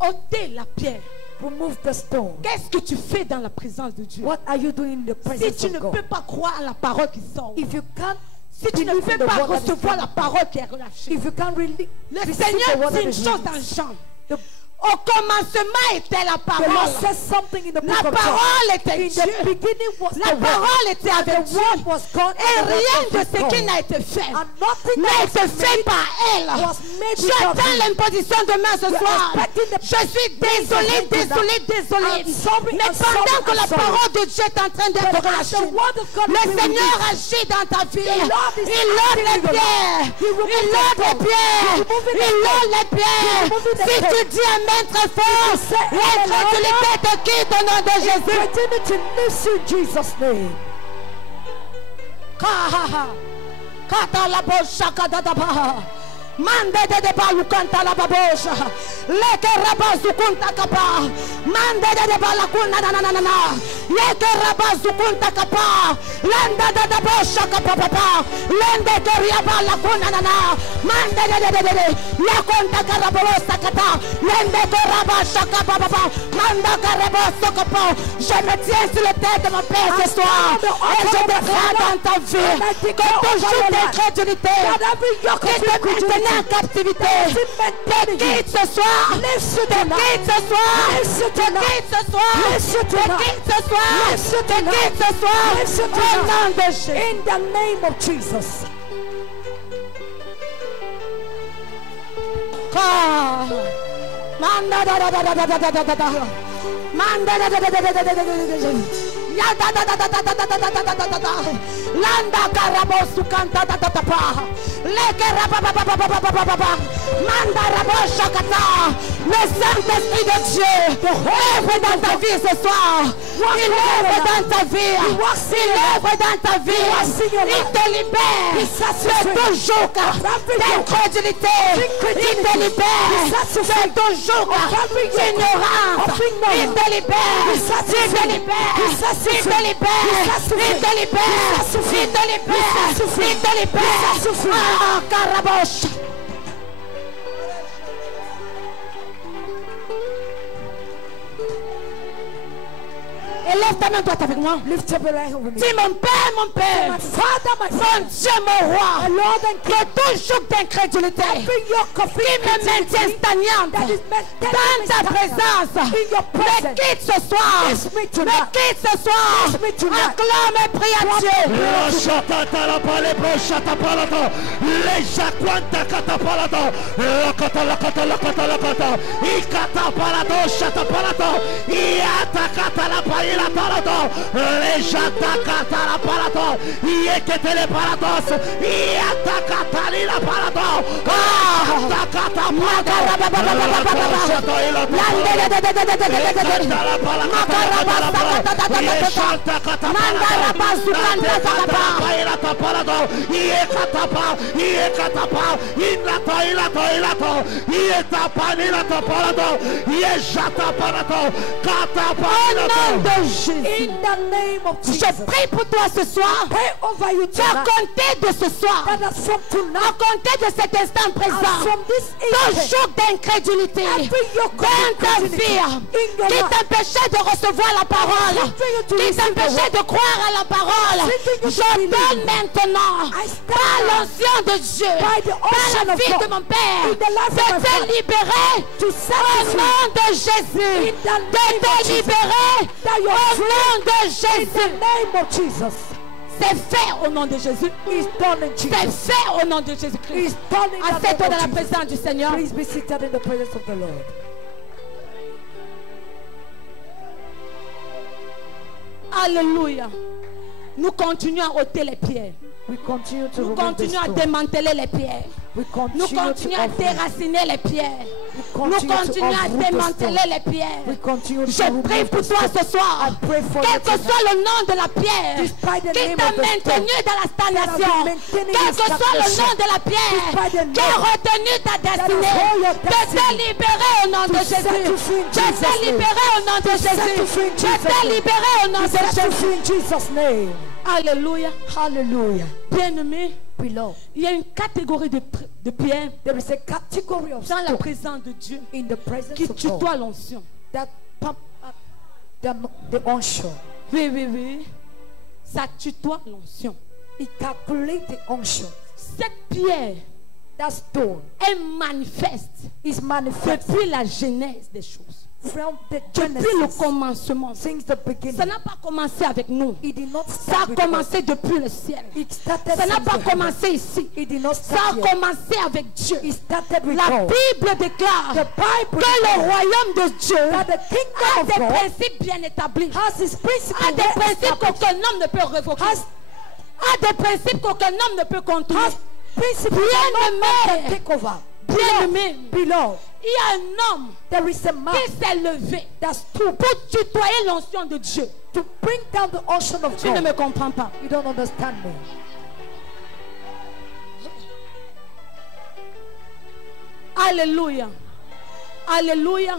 Ôtez la pierre. Remove the stone. Qu'est-ce que tu fais dans la présence de Dieu? What are you doing in the Si presence tu of ne God? peux pas croire à la parole qui sort, If you can't, si tu ne believe peux in the pas word that is recevoir coming, la parole qui est relâchée, if you can't really le receive the Seigneur word dit that une is chose dans released, Jean. the Au commencement était la The parole. Lord says something in the book La of parole John. était In Dieu. the beginning was La the word. parole était And avec the Dieu. word was God. Et And the word rien was de with ce qui God. n'a été fait And nothing n'a that été was fait made par elle. was made because J'attends of l'imposition de main ce You are soir. expecting the Je suis désolée, désolée. I'm sorry, Mais I'm sorry, pendant que I'm la sorry. parole de Dieu est en train d'être But as relâchée, the word of God le is being Seigneur released, agit dans ta vie. the Lord is Il ôte les acting in your pierres. life. He removes Il the ôte les stone. pierres. He removes the Il stone. ôte les pierres. He removes the Si stone. tu dis amen très fort, If you say amen l'incrédulité te quitte au nom de Jésus. Incredulity lives in Jesus' name. Kata la bosha kata daba. Mande de balukanta la babosha. Leke rabazu kunta kapa. Mande de balakuna na na na na. Leke rabazu kunta kapa. Landa de bosha kapa papa. Lende de riaba la kuna na na. Mande de la kunta karabosa kata. Lende de rabasha kapa papa. Manda karabosa kapa. Je me tiens sur le tête de mon père ce soir. Et je déclare dans ta vie que tout jour d'incrédulité qui te maintenait en captivité, te quitte ce soir, te quitte ce soir, te quitte ce soir, te quitte ce soir, te quitte ce soir, au nom de Jésus. In the name of Jesus. Manda da da da da da da da da da. Manda da da da da da da da da. Ya da da da da da da da da da da da da. Landa karabosu kanta da da da pa. Leke raba ba ba ba ba ba ba ba. Manda rabosha kata. Le Saint-Esprit de Dieu œuvre dans ta vie ce soir. Il œuvre dans ta vie. Il œuvre dans ta vie. Il te libère de tout joug d'incrédulité. Il te libère de tout joug d'ignorance. Il te libère. Il te libère. Il te libère. Il te libère. Il te libère. Il te libère. Ah, Caraboche. Élève ta main droite avec moi. Lift up your right hand with me. Dis mon Père, mon Père. My Father, my Mon Father. Dieu, mon roi. My Lord and King. Que tout joug d'incrédulité Every yoke of qui me maintient stagnante that is dans ta présence in your me presence. quitte ce soir. Kiss me Me tonight. quitte ce soir. Kiss me tonight. Acclame et prie à Dieu. In the name of Jesus. Je prie pour toi ce soir. Pray over you Tu as tonight. compté de ce soir. That as from À tonight, compter de cet instant and présent. from this Tout instant, joug d'incrédulité every yoke of dans ta incredulity vie in your qui life, t'empêchait de recevoir la parole, Something to qui receive the t'empêchait de croire à la parole, Something to je believe. donne maintenant I stand par l'onction de Dieu, by the par unction la of vie God, de mon Père, in the life de of my te Father, libérer to set au you free. nom de Jésus, In the de name te of Jesus. libérer That you au are free. nom de In Jésus. the name of Jesus. C'est fait au nom de Jésus. It's done in C'est Jesus. fait au nom de Jésus-Christ. It's done in the Assieds-toi name dans la of Jesus. présence du Seigneur. Please be seated in the presence of the Lord. Alléluia. Nous continuons à ôter les pierres. We continue to Nous remove the continuons à stone. démanteler les pierres. We Nous continue to continuons à offer. déraciner les pierres. We Nous continuons à démanteler les pierres. Je prie pour toi ce soir. Quel que soit le nom de la pierre qui t'a maintenu dans la stagnation, quel que soit le nom de la pierre qui a retenu ta destinée, je t'ai libéré au nom de Jésus. Je t'ai libéré au nom de Jésus. Je t'ai libéré au nom de Jésus. Alléluia. Hallelujah. Bien-aimé, Beloved, il y a une catégorie de pierres there is a category of dans la stone présence de Dieu in the presence qui of tutoie God l'onction. that pump up the onshore. Oui, oui, oui. Ça tutoie l'onction. It calculates the onshore. Cette pierre That stone est manifeste is manifest depuis la genèse des choses. from the Depuis le Genesis, commencement. since the beginning. Ça n'a pas commencé avec nous. It did not Ça start a with us. commencé depuis le ciel. It started Ça n'a from pas the heaven. commencé ici. It did not Ça start a here. commencé avec Dieu. It started with La God. Bible déclare The Bible que le declares royaume de Dieu that the a kingdom of des God principes bien établis. has his principles A des well principes established. qu'aucun homme ne peut révoquer. A des principes qu'aucun homme ne peut contrôler. Has principles that no man can Bien-aimé, take over. bien-aimé, Beloved, il y a un homme there is a man qui s'est levé that stood pour tutoyer l'onction de Dieu. to bring down the ocean of Tu ne me God. comprends pas. You don't understand me. Alléluia. Alléluia.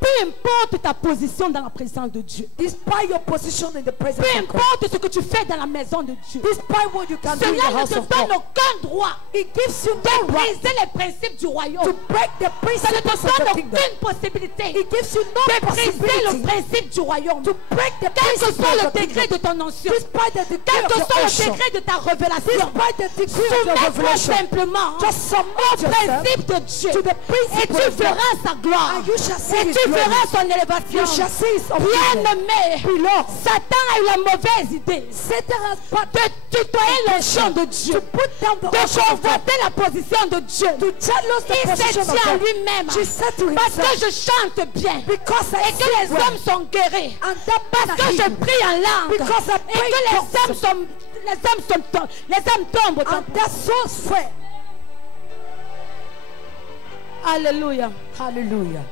Peu importe ta position dans la présence de Dieu. Despite your position in the presence Peu of God. importe ce que tu fais dans la maison de Dieu. Despite what you can do in the Cela ne house te of donne God. aucun droit It gives you de no right briser les principes du to royaume. break the Ça ne te principles of donne the kingdom. aucune possibilité It gives you no de briser le possibility principe du royaume. to break the Quel que principles soit of le the degré kingdom. de ton onction, Despite the degree quel of que your soit le unction. degré de ta révélation, Despite the degree of your soumets-toi revelation. simplement Just au submit yourself principe de Dieu to the et principle tu of God. verras sa gloire And you shall see et his tu glory. verras son You élévation. shall see his obedience. Bien-aimé, Beloved, Satan a eu la mauvaise idée Satan has put de tutoyer l'onction de Dieu, to put down the de ocean of God. convoiter la position de Dieu. To challenge the Il s'est position dit of à God. lui-même, She said to parce que himself, je chante bien because I et que sing les well, hommes sont guéris, and that parce man que I je heal, prie en langue because I et pray que les tongues, hommes tombent. and that soul's fair. Alléluia. Hallelujah.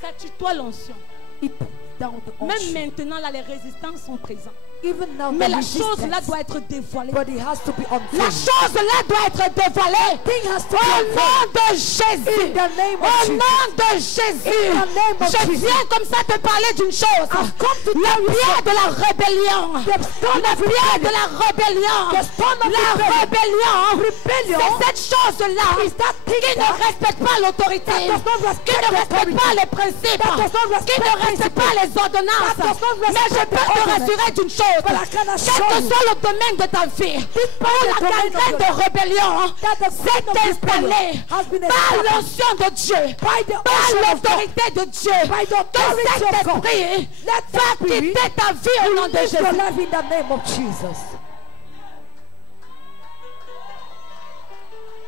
Ça tutoie l'onction. He put down the Même ocean. maintenant, là, les résistances sont présentes. Even now, Mais the la chose là resistance, doit être dévoilée. but it has to be La unveiled. chose là doit être dévoilée. Thing has to Au be nom unveiled. de Jésus. In the name of Au Jesus. nom de Jésus. In the name of Je Jesus. viens comme ça te parler d'une chose. I've come to La tell you pierre something. de la rébellion. The stone La of pierre de rebellion. la rébellion. The stone of La rébellion. Rebellion C'est cette chose-là is that thing qui ne that respecte pas l'autorité, that does not respect qui ne the respecte authority, pas les principes, that does not qui ne respect respecte pas les ordonnances. that does not Mais je respect peux the te ordinance. rassurer d'une chose. But I can assure Quel que you, soit le domaine de ta vie, où la domain of gangrène your de rébellion that the s'est sin of installée rebellion has been par established l'onction de Dieu, by the par unction of God, l'autorité de Dieu, by the que authority cet of God. esprit Let va that spirit quitter ta vie au nom de live your Jésus. life in the name of Jesus.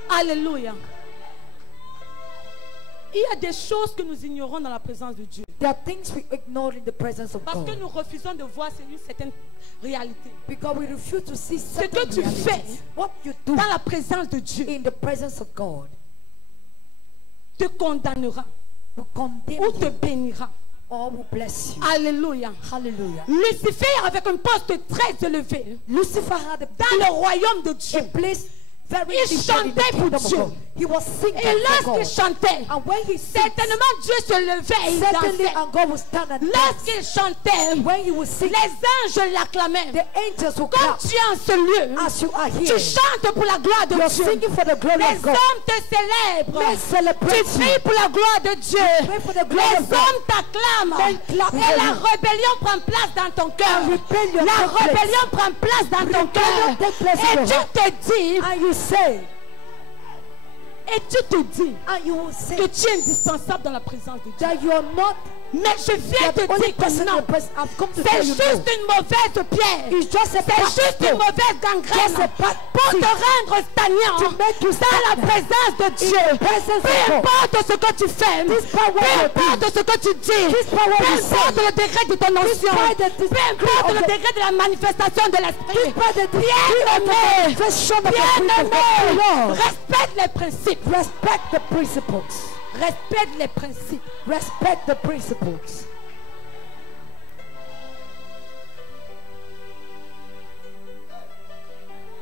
Alléluia. Il y a des choses que nous ignorons dans la présence de Dieu. There are things we ignore in the presence of Parce que God nous refusons de voir une certaine réalité. because we refuse to see Ce certain que tu realities. fais What you do Dans la présence de Dieu in the presence of God te condamnera will condemn ou te you bénira. or will bless you. Alléluia. Hallelujah. Lucifer avec un poste très élevé Lucifer had a dans le royaume de Dieu. place very Il deep in chantait the pour kingdom of Dieu. God. He was singing Et for lorsqu'il God. chantait, And when he sings, certainement Dieu se levait et il certainly dansait. and God will stand and dance. Lorsqu'il chantait, When you will sing, les anges l'acclamaient. the angels will Comme clap tu es en ce lieu, as you are tu here. chantes pour la gloire de You're Dieu. singing for the glory Les of God. hommes te célèbrent. Men celebrate Tu pries you. pour la gloire de Dieu. Pray for the glory Les of God. hommes t'acclament. Men clap Et for la you. rébellion prend place dans ton cœur. And rebellion La take place. rébellion prend place dans ton cœur. Rebellion take place in Et your tu heart. te dis, And you say, et tu te dis and you will say que tu es indispensable dans la présence de Dieu. that you are not Mais je viens te dire que non. C'est juste une mauvaise pierre. C'est juste une mauvaise gangrène pour te rendre stagnant dans la présence de Dieu. Peu importe ce que tu fais, peu importe ce que tu dis, peu importe le degré de ton onction, peu importe le degré de la manifestation de l'esprit. Bien-aimé, respecte les principes. Respect the principles. Respecte les principes. Respect the principles.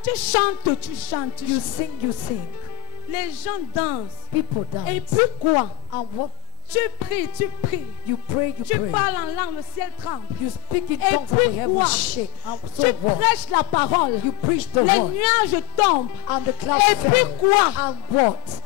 Tu chantes. You sing, you sing. Les gens dansent. People dance. Et puis quoi? And what? Tu pries. You pray, you Tu pray. parles en langue, le ciel tremble. You speak in Et tongues and puis the heavens quoi? shake. And so Tu what? prêches la parole. You preach the Les word. nuages tombent. And the clouds Et puis fell. quoi? And what?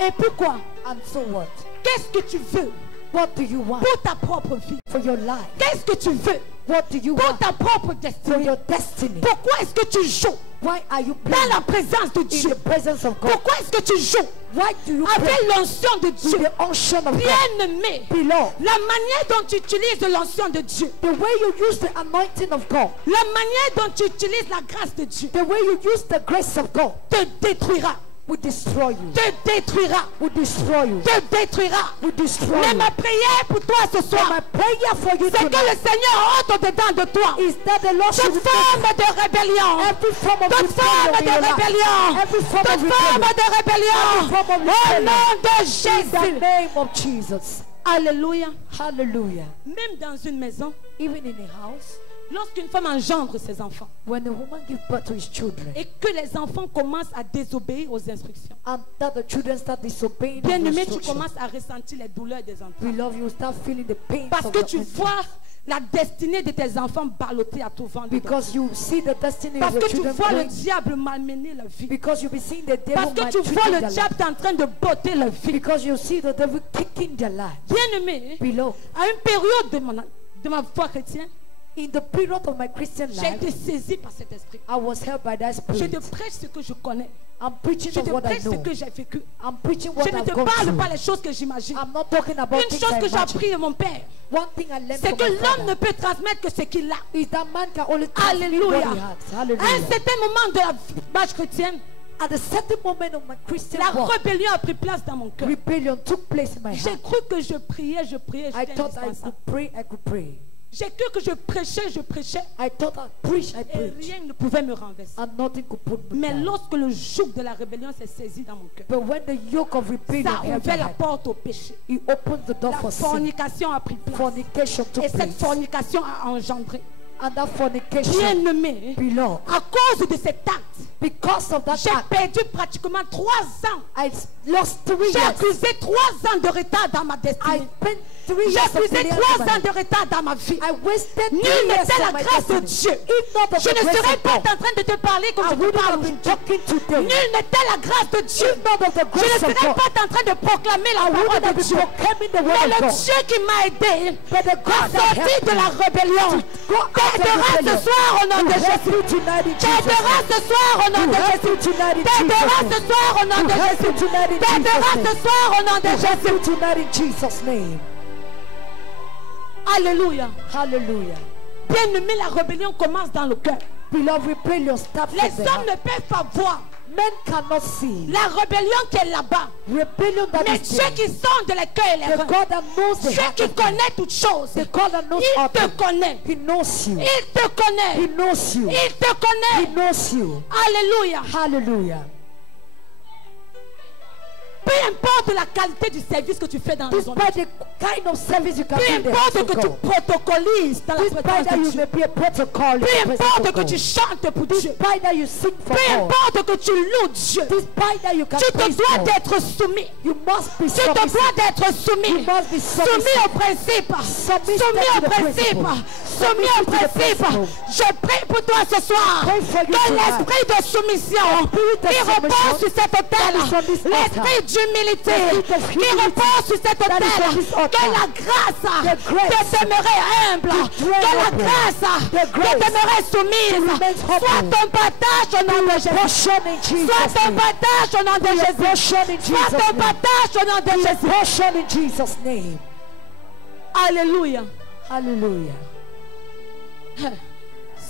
Et puis quoi? And so what? Qu'est-ce que tu veux What do you want pour ta propre vie? for your life? Qu'est-ce que tu veux What do you pour want ta propre for destinée? your destiny? Pourquoi est-ce que tu joues Why are you dans la playing présence de in Dieu? the presence of God? Pourquoi est-ce que tu joues Why do you play avec l'onction de with Dieu? the unction of God? Bien-aimé, Beloved, la manière dont tu utilises l'onction de Dieu, the way you use the anointing of God, la manière dont tu utilises la grâce de Dieu, the way you use the grace of God, te détruira. will destroy you. Te détruira. Will destroy you. Te détruira. Will destroy Mais you. ma prière pour toi ce So soir, my prayer for you c'est que le tonight Seigneur entre dedans de toi. is that the Lord should Toute remove forme de rébellion, every form of toute forme rebellion in de your life. rébellion, Every form toute of forme rebellion. de rébellion, Every form of au rebellion. nom de In the Jésus. name of Jesus. Alléluia. Hallelujah. Même dans une maison, Even in a house, lorsqu'une femme engendre ses enfants when a woman gives birth to his children, et que les enfants commencent à désobéir aux instructions, and that the children start disobeying the bien-aimé, tu instructions, commences à ressentir les douleurs des enfants. beloved, you start feeling the pain Parce of que the tu infant. vois la destinée de tes enfants ballottée à tout vent. dedans. Because you see the destiny Parce of que your tu children vois le going. diable malmener la vie. Because you be seeing the devil Parce que tu vois maltreating le their life. diable en train de botter la vie. Because you see the devil kicking their life. Bien-aimé, Beloved, à une période de ma foi chrétienne, in the period of my Christian j'ai life, été saisi par cet esprit. I was held by that Je spirit. te prêche ce que je connais. I'm preaching Je of te what I prêche ce know. que j'ai vécu. I'm preaching what Je ne I've te gone parle through. pas les choses que j'imagine. I'm not talking about Une things chose I que j'ai imagine. appris de mon père, One thing I learned c'est from que my l'homme ne father peut transmettre que ce qu'il a. is that man can only transmit Alléluia. what he has. À un Hallelujah. certain moment de la marche chrétienne, At a certain moment of my Christian la walk, rébellion a pris place dans mon cœur. rebellion took place in my J'ai heart. cru que je priais, I j'étais thought I indispensable. could pray. J'ai cru que je prêchais, I thought I preached, I et preached. rien ne pouvait me renverser. And nothing could put me Mais down. lorsque le joug de la rébellion s'est saisi dans mon cœur, But when the yoke of rebellion ça a held my ouvert la head, porte au péché. he opened the door La for sin. fornication a pris place. Fornication took Et cette place. fornication a engendré. And that fornication, Bien-aimé, beloved, à cause de cet acte, because of that j'ai act, perdu pratiquement 3 ans. I lost 3 J'ai years. accusé 3 ans de retard dans ma I destinée. spent 3 J'ai years of accusé failure 3 in my ans life. de retard dans ma vie. I wasted 3 Nul years n'était la of my grâce de destiny. Dieu. If not of Je the ne grace serais of pas God, en train de te parler comme I je te wouldn't parle have been aujourd'hui. talking today. Nul n'était la grâce de Dieu. If not of the Je ne grace of serais God, pas en train de proclamer la I parole wouldn't de have been Dieu. proclaiming the Mais word le of God. Dieu qui m'a aidé But the à God that sortir helped de me la rébellion go out of t'aidera ce rebellion soir au nom to de help Jésus. you tonight in Jesus' T'aidera name. ce soir au nom To de help Jésus. you tonight in T'aidera Jesus' ce name. soir au nom To de help you Jésus. tonight in T'aidera Jesus' ce name. soir au nom de To help you Jésus. tonight in Jesus' name. Alléluia. Hallelujah. Bien-aimé, la rébellion commence dans le cœur. Beloved, rebellion starts Les from the hommes heart. ne peuvent pas voir Men cannot see. la rébellion qui est là-bas. Rebellion that Mais is Dieu there. qui sonde les cœurs et les The reins, God that knows the Dieu heart qui of man. connaît toutes choses, The God that knows all il te things. connaît. He knows you. Il te He connaît. knows you. Il te He connaît. knows you. Alléluia. Hallelujah. Peu importe la qualité du service que tu fais dans la maison de Despite Dieu. the kind of service you can Peu do in the house importe of que tu God. protocolises dans la Despite présence that de you Dieu. may be a protocol in Peu the presence importe of que tu God. chantes pour Dieu. Despite that you sing for Peu God. importe que tu loues Dieu. Despite that you can Tu te praise dois God. d'être soumis. You must be Tu te submissive. dois d'être soumis. You must be Soumis submissive. au principe. Submissive Soumis to au the principe. principle. Soumis au Submissive to the principe. principle. Je prie pour toi ce soir. Pray for you Que tonight. l'esprit de soumission spirit of qui repose submission sur cet autel. that is on this altar. L'esprit d'humilité The spirit of qui humility repose sur cet that is autel. on this altar. Que la grâce The grace de demeurer humble. to dwell Que la humble. grâce The de grace demeurer soumise. to remain humble. Soit ton partage au nom de Jésus. Portion in Jesus' Soit ton name. partage au nom de Be a Jésus. portion in Soit Jesus' ton name. partage au nom de Be a Jésus. portion in Jesus' name. Alléluia. Hallelujah.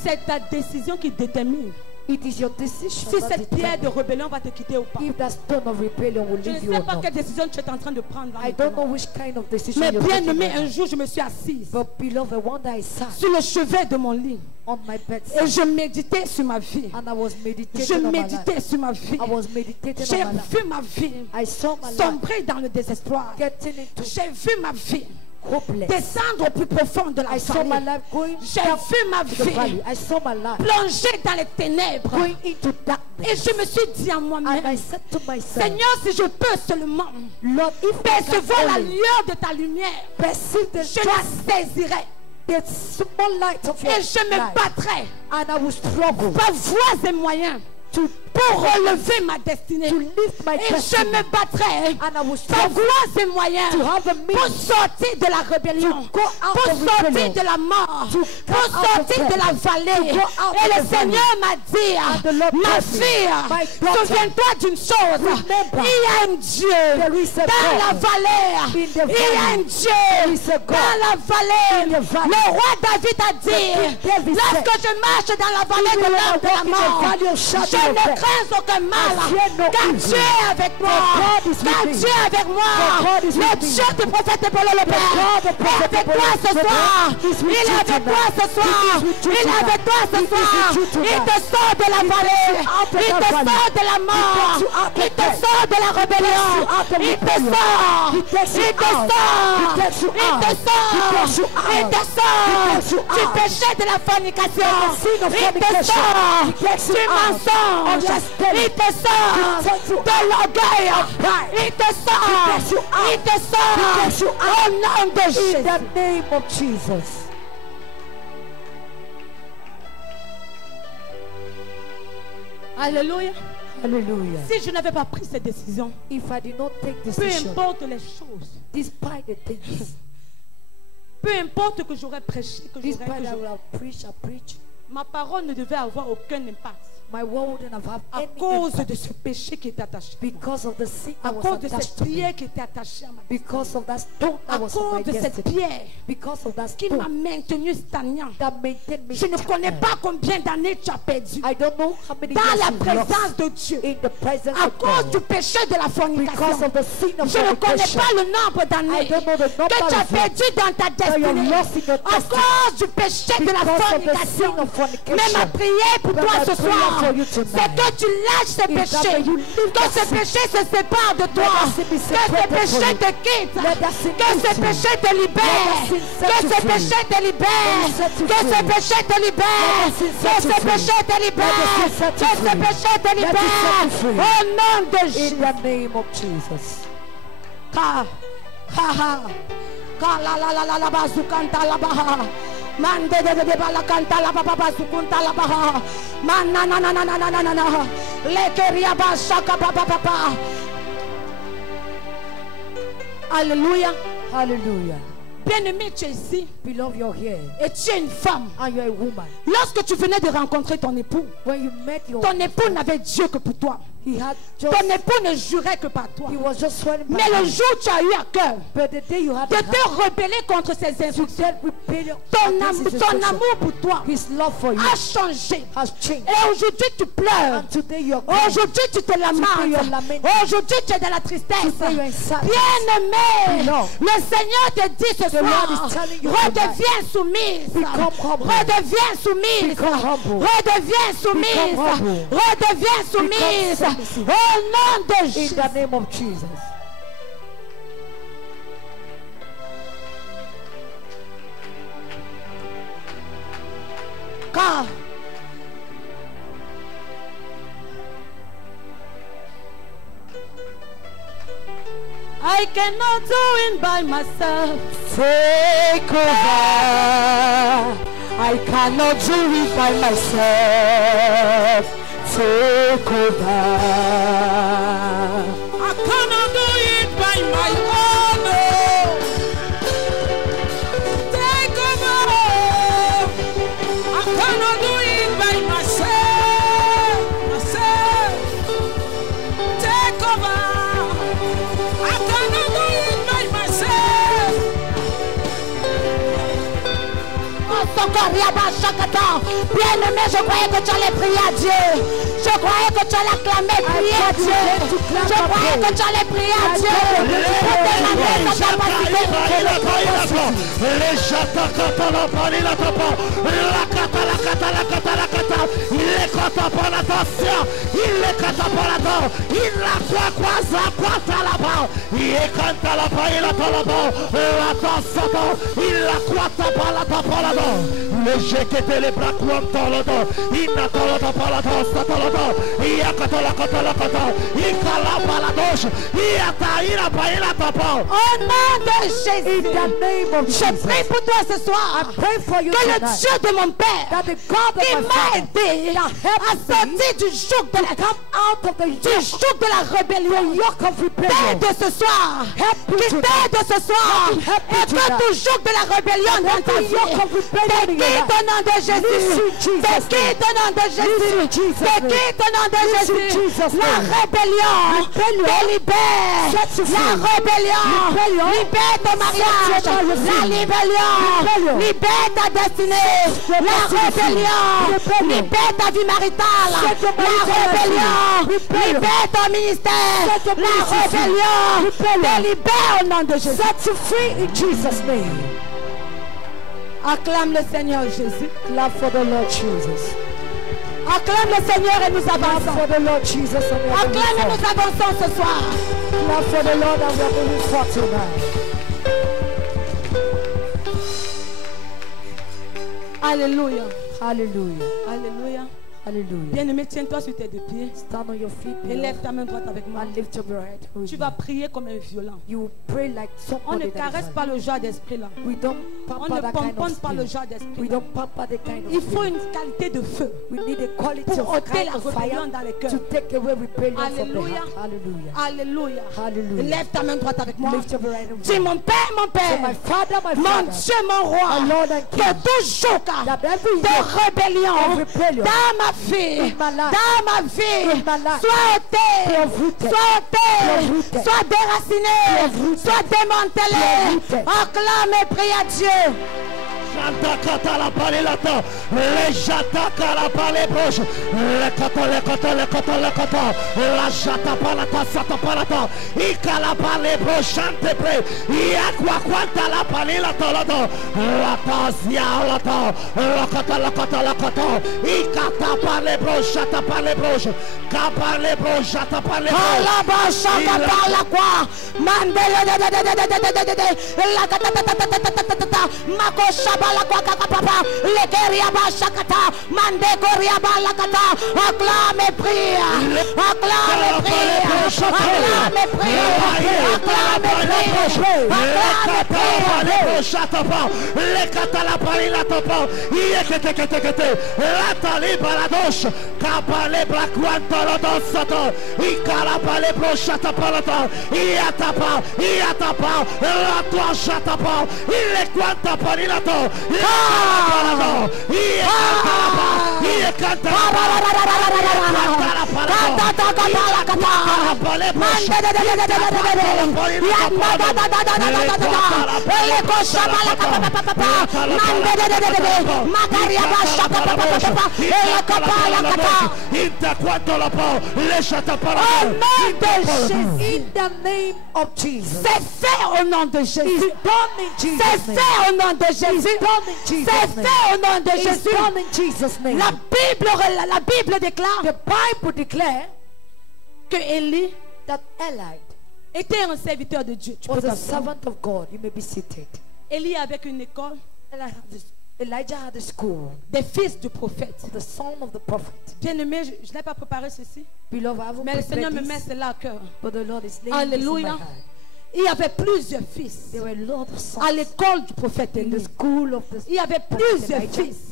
C'est ta décision qui détermine It is your decision si that cette pierre de determines rébellion va te quitter ou pas. if that stone of rebellion will Je ne leave you sais or pas not. quelle décision tu es en train de prendre. I don't know which kind of decision Mais you're bien taking aimé, right un now. jour je me suis assise But beloved, one day I sat sur le chevet de mon lit on my et bedside je méditais sur ma vie. and I was Je meditating on my méditais life. sur ma vie. I was meditating J'ai on my life. vu ma vie I saw my life sombrer dans le désespoir. getting into J'ai vu ma vie hopeless. descendre au plus profond de la I saw my vallée. life going J'ai down vu ma to the valley. vie I saw my life plonger dans les ténèbres. going into Et darkness. je me suis dit à And I moi-même, said to myself, Seigneur, si je peux seulement Lord, if I percevoir la can only lueur de ta lumière, perceive the je la saisirai the small light of your et je me light, battrai and I will struggle par voies et moyens pour relever ma destinée. to lift my Et je destiny, me battrai and I will par struggle voies et moyens to have a pour means sortir de la rébellion, to go out pour of sortir rebellion, de la mort, to pour come out of sortir de la death, vallée. to go out Et of le the Seigneur m'a the dit, Lord ma told me, fille, my daughter, souviens-toi d'une chose, remember, il y a un Dieu there is a dans la God vallée, in the il y a un valley, Dieu there is a God dans la vallée. in the valley. Le roi David a dit, David lorsque je marche dans la vallée de Even when I l'ombre de la walk in the mort, valley of shadow je of ne death, crains aucun mal, I fear no car evil. Dieu est avec moi, God is with car me. Dieu est avec moi, God is le with me. Dieu du prophète Paul le Père God of est prophet avec Paul toi le ce Père soir, is with il est you avec toi tonight. ce soir, He is with you il est tonight. avec toi ce He is soir, with you il tonight. te sort de la He vallée, takes you out of il that te valley. sort de la He mort, takes you out of il te death. sort de la rébellion, you out of il te rebellion. sort, He takes you il te out. sort, He takes you il te out. sort, He takes you out. il te He takes you sort du out. péché de la fornication, From the sin of il te fornication. sort He takes you du out. mensonge, Of blasphemy. il te sort He takes you de l'orgueil, pride. il te sort, He takes you out. il te sort He takes you out. au nom de In Jésus. the name of Jesus. Alléluia. Hallelujah. Si je n'avais pas pris cette décision, If I did not take peu decision, importe les choses, despite the things, peu importe que j'aurais prêché, despite I will have preached, ma parole ne devait avoir aucun impact my word wouldn't have à any cause impact de ce péché qui est attaché, because of the sin à that was cause de attached cette to me, pierre qui était attachée à ma vie, because of that stone à that was on my cause de cette destiny, pierre because of that qui m'a stone maintenu stagnant. that maintained me Je ne connais stagnant. pas combien d'années tu as perdu I don't know how many dans years la you've lost présence de Dieu in the presence à of cause du God péché de la because fornication. of the sin of Je ne connais fornication. pas le nombre I d'années don't know the que number tu as of years perdu dans ta that you destinée have lost in your à destiny cause du péché de la because of the fornication. sin of fornication. Mais ma prière pour But toi my ce prayer soir, for you c'est tonight que tu lâches ce is that péché, you leave que that ce sin. péché se sépare de toi, that sin be que ce separated péché from you. te quitte, Let that sin que ce leave you. péché te libère, Let that sin set que you ce free. péché te libère, Let it set you que ce free. péché te libère, Let that sin que set ce you free. péché te libère, Let the sin set que you ce free. péché te Let it set libère, you free. au nom de in Jésus. the name of Jesus. Ka, ha ha, ka la la la la la bazukanta la baha, mande de bala canta la baba bazukunta la baha, man na na na na na na na na, lekeria basaka papa papa. Alléluia. Hallelujah. Bien-aimé, tu es ici Beloved, you're here et tu es une femme. and you're a woman. Lorsque tu venais de rencontrer ton époux, When you met your ton époux n'avait Dieu que pour toi. he had just Ton époux ne jurait que par toi. he was just swearing by Mais le you. jour où tu as eu à cœur But the day you had de a te rebeller contre ses to instructions, get rebellion ton against his amour instruction, pour toi his love for you a changé. has changed. Et aujourd'hui tu pleures. And today you're crying. Aujourd'hui tu te Today you're lamentes. lamenting. Aujourd'hui tu es dans la tristesse. Today you're in sadness. Bien-aimé, Beloved, le Seigneur te dit ce the Lord soir, is telling you redeviens soumise. Become humble. Redeviens soumise. Become humble. Redeviens soumise. Become humble. Redeviens soumise. submissive. Au nom de in Jésus. the name of Jesus. Car I cannot do it by myself. Take over. I cannot do it by myself. Take over. I cannot do it by my own. Take over. I cannot do it by myself. Take over. I cannot do it by myself. Bien-aimé, je croyais que tu allais prier à Dieu. Je croyais que tu allais acclamer, prier à Dieu. Je croyais que tu allais prier à Dieu. Au nom de Jésus, je prie pour toi ce soir que le Dieu de mon Père qui m'a aidé à sortir du joug de la rébellion, t'aide ce soir, qui t'aide ce soir, et que tout joug de la rébellion dans ta vie, c'est qui au nom de Jésus, c'est qui au nom de Jésus, c'est qui au nom de Jésus, la rébellion te libère, la rébellion libère ton mariage, la rébellion libère ta destinée, la rébellion libère ta vie maritale, la rébellion libère ton ministère, la rébellion te libère au nom de Jésus. Set you free in Jesus' name. Acclame le Seigneur Jésus. Clap for the Lord Jesus. Acclame le Seigneur et nous avançons. For the Lord Jesus, acclame et nous avançons ce soir. Clap for the Lord and we are moving forward tonight. Alléluia. Alléluia. Alléluia. Alléluia. Bien-aimé, tiens-toi sur tes deux pieds. Stand on your feet. Et lève ta main droite avec moi. Lift up your head. Tu vas prier comme un violent. You pray like on ne caresse pas le genre d'esprit là. On ne pomponne pas le genre d'esprit. Il faut une qualité de feu pour ôter la rébellion dans les cœurs. Alléluia. Alléluia. Alléluia. Lève ta main droite avec moi. Dis mon Père, mon Dieu, mon roi, que tout joug de rébellion dans ma vie, dans ma vie, soit ôté, soit déraciné, soit démantelé. Acclame et prie à Dieu. Acclame et prie, acclame et prie, acclame et prie, acclame In the name of Jesus. C'est fait au nom de Jésus. C'est fait au nom de Jésus. C'est fait au nom de Jésus. La Bible déclare, the Bible declare, que Élie était un serviteur de Dieu. Tu was a servant of God. You may be seated. Élie avec une école. Elijah had a school. Des fils du prophète. The son of the prophet. Bien-aimé, je n'ai pas préparé ceci. Beloved, mais le Seigneur me met cela à cœur. Alléluia. Il y avait plusieurs fils à l'école du prophète Élie. Il y avait plusieurs fils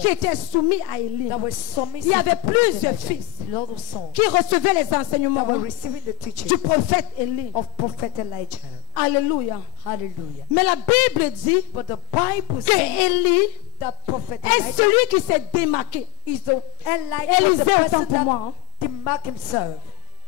qui étaient soumis à Élie. Il y avait plusieurs fils qui recevaient les enseignements du prophète Élie. Alléluia. Mais la Bible dit que Élie est celui qui s'est démarqué. Élisée autant pour moi.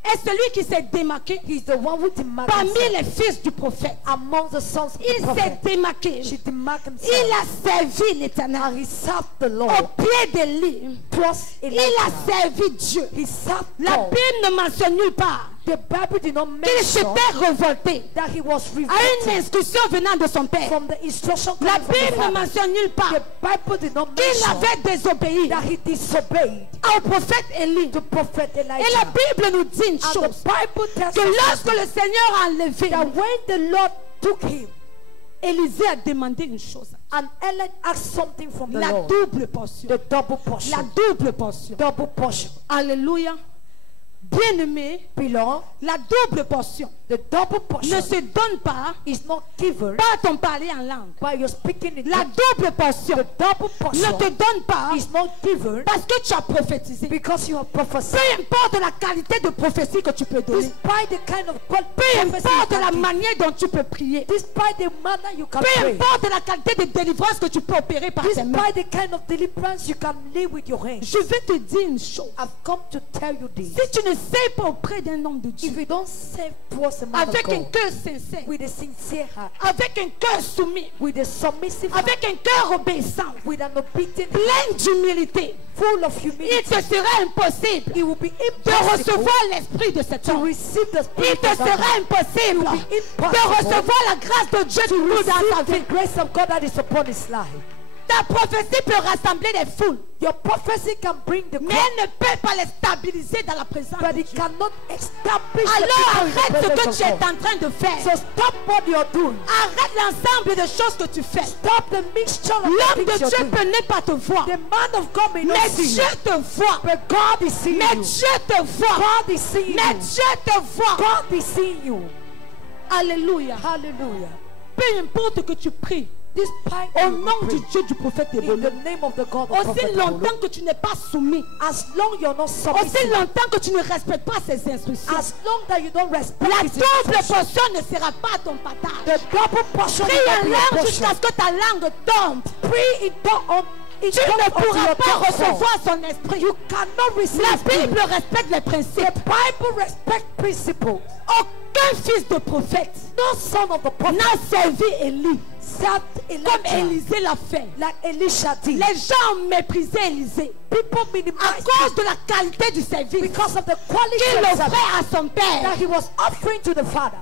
est celui qui s'est démarqué He's the one who demarked parmi himself les fils du prophète. among the sons of the Il s'est prophet. démarqué. She demarked himself. Il a servi l'Éternel. And he served the Au Lord. pied d'Élie, Plus il Elijah. a servi Dieu. He served La God. Bible ne mentionne nulle part The Bible did not qu'il mention s'était révolté that he was à une revolted instruction venant de son père. from the instruction La coming from the Bible ne Father. mentionne nulle part The Bible did not qu'il mention avait désobéi that he disobeyed au prophète Élie. the prophet Et la Elijah. Bible nous dit une And the chose, Bible tells que us lorsque le Seigneur a enlevé, that when the Lord took him Élisée a demandé une chose, and Ellen asked something from the la Lord, double portion. the double La portion, double portion. double portion. Alléluia. Bien-aimé, Beloved, la double portion the double ne portion se donne pas is not given par ton parler en langue. by your speaking in La tongues. double portion The double ne portion te donne pas is not given parce que tu as prophétisé. because you have prophesied. Peu importe la qualité de prophétie que tu peux donner. Despite the kind of Peu prophecy you importe la can give, manière dont tu peux prier. despite the manner you can Peu pray, importe la qualité de délivrance que tu peux opérer par tes mains. despite the kind of deliverance you can live with your hands. Je vais te dire une chose. I've come to tell you this. Si tu ne sais pas auprès d'un homme de If Dieu, you don't serve towards a man of avec un God, cœur sincère, with a sincere heart, avec un cœur soumis, with a submissive heart, avec un cœur obéissant, with an obedient heart, plein d'humilité, full of il humility, te sera impossible it will be de impossible recevoir l'esprit de cet to homme. receive the Il spirit te of sera God, impossible de recevoir la grâce de Dieu to tout dans ta receive vie. the grace of God that is upon his life. Ta prophétie peut rassembler les foules, Your prophecy can bring the mais crowd, elle ne peut pas les stabiliser dans la présence but de it Dieu. cannot establish the Alors people in the arrête ce que presence tu es of God. en train de faire. So stop what you're doing. Arrête l'ensemble de choses que tu fais. Stop the mixture of the L'homme de things you're Dieu doing. peut ne pas te voir, The man of God may not mais see Dieu you, te voit. but God is seeing Mais you. Dieu te voit. God is seeing Mais you. Dieu te voit. God is seeing you. Alléluia. Hallelujah. Peu importe que tu pries Despite au you nom pray du Dieu du prophète in Éboli, the name of the God of aussi Prophet longtemps Ebola, que tu n'es pas soumis, as long you're not aussi submissive, longtemps que tu ne respectes pas ses instructions, as long that you don't respect la his double instructions, portion ne sera pas ton partage. the double portion Prie will en not be your langue portion. jusqu'à ce que ta langue tombe. Pray in tongue Tu ne pourras pas recevoir son esprit. You cannot receive La his spirit. Bible respecte les principes. The Bible respect principles. Aucun fils de prophète No son of the prophet n'a servi Élie served comme Elijah Élisée l'a fait. like Elisha did. Les gens ont méprisé Élisée People à minimized cause de la qualité du service because of the quality qu'il of service offrait à son père. that he was offering to the father.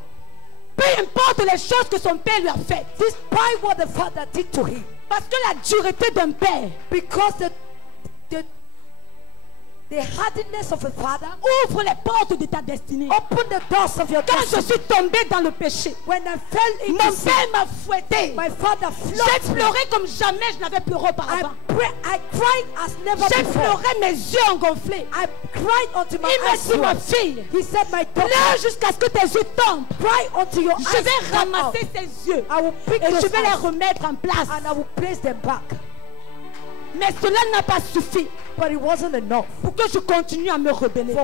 Peu importe les choses que son père lui a faites. Despite what the father did to him. Parce que la dureté d'un père Because the hardiness of a father ouvre les portes de ta destinée. open the doors of your Quand je destiny. suis tombée dans le péché, When I fell mon into sin, père m'a fouetté. my father J'ai flogged me. pleuré comme jamais je n'avais pleuré auparavant. I cried as never J'ai before. pleuré, mes yeux engonflés. I cried until my Il m'a eyes dit, ma swelled. fille, He said, my daughter, pleure jusqu'à ce que tes yeux tombent. cry until your Je eyes vais come out. ramasser ses yeux I will pick et those je vais les eyes remettre en place. and I will place them back. Mais cela n'a pas suffi But it wasn't enough pour que je continue à me rebeller.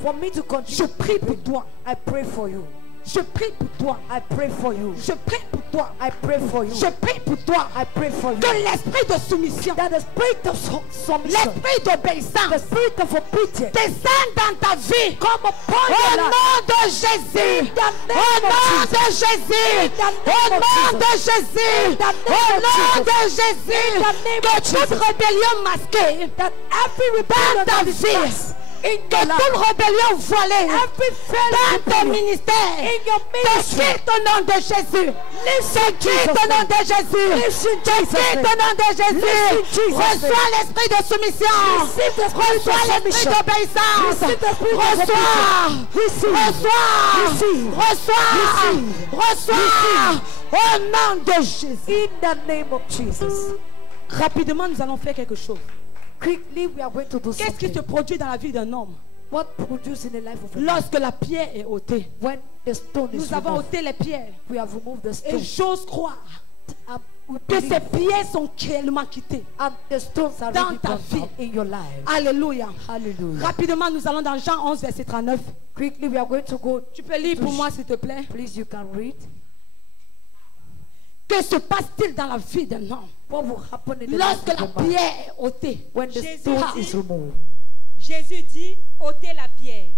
for me to Je continue. prie pour toi. I pray for you. Je prie pour toi. I pray for you. Je prie pour toi. I pray for you. Je prie pour toi. I pray for you. Que l'esprit de soumission, That the spirit of submission, l'esprit the d'obéissance spirit of obedience descende dans ta vie. come upon Au your life. nom de Jésus. the Au name nom of de Jésus. Au nom de Jésus. Au nom de Jésus. Que toute rébellion masquée That every rebellion dans ta that is vie, cast in que your life, toute rébellion voilée every dans failure ton ministère, in your te ministry, quitte au nom de Jésus. Te quitte Jesus' au nom name. de Jésus. Listen, Te Jesus' quitte name. au nom de Jésus. Listen, Jesus' Reçois name. l'esprit de soumission. Receive the spirit of Reçois l'esprit submission. d'obéissance. Receive the spirit of Reçois. obedience. Receive. Reçois. Receive. Reçois. Receive. Reçois. Au nom de Jésus. In the name of Jesus. Rapidement, nous allons faire quelque chose. Quickly, we are going to do Qu'est-ce qui se something. produit dans la vie d'un homme What produces in the life of a man? lorsque la pierre est ôtée? When the stone is Nous avons removed, ôté les pierres. we have removed the Et stone. j'ose croire We que believe, ces pierres sont réellement quittées. and the stones are dans really ta gone vie. out in your life. Alléluia. Hallelujah. Rapidement, nous allons dans Jean 11, verset 39. Quickly, we are going to go. Tu peux lire pour moi, s'il te plaît. Please, you can read. Que se passe-t-il dans la vie d'un homme What will happen in the lorsque life la of a man pierre est ôtée? when the Jésus stone dit- is removed? Jésus dit, ôtez la pierre.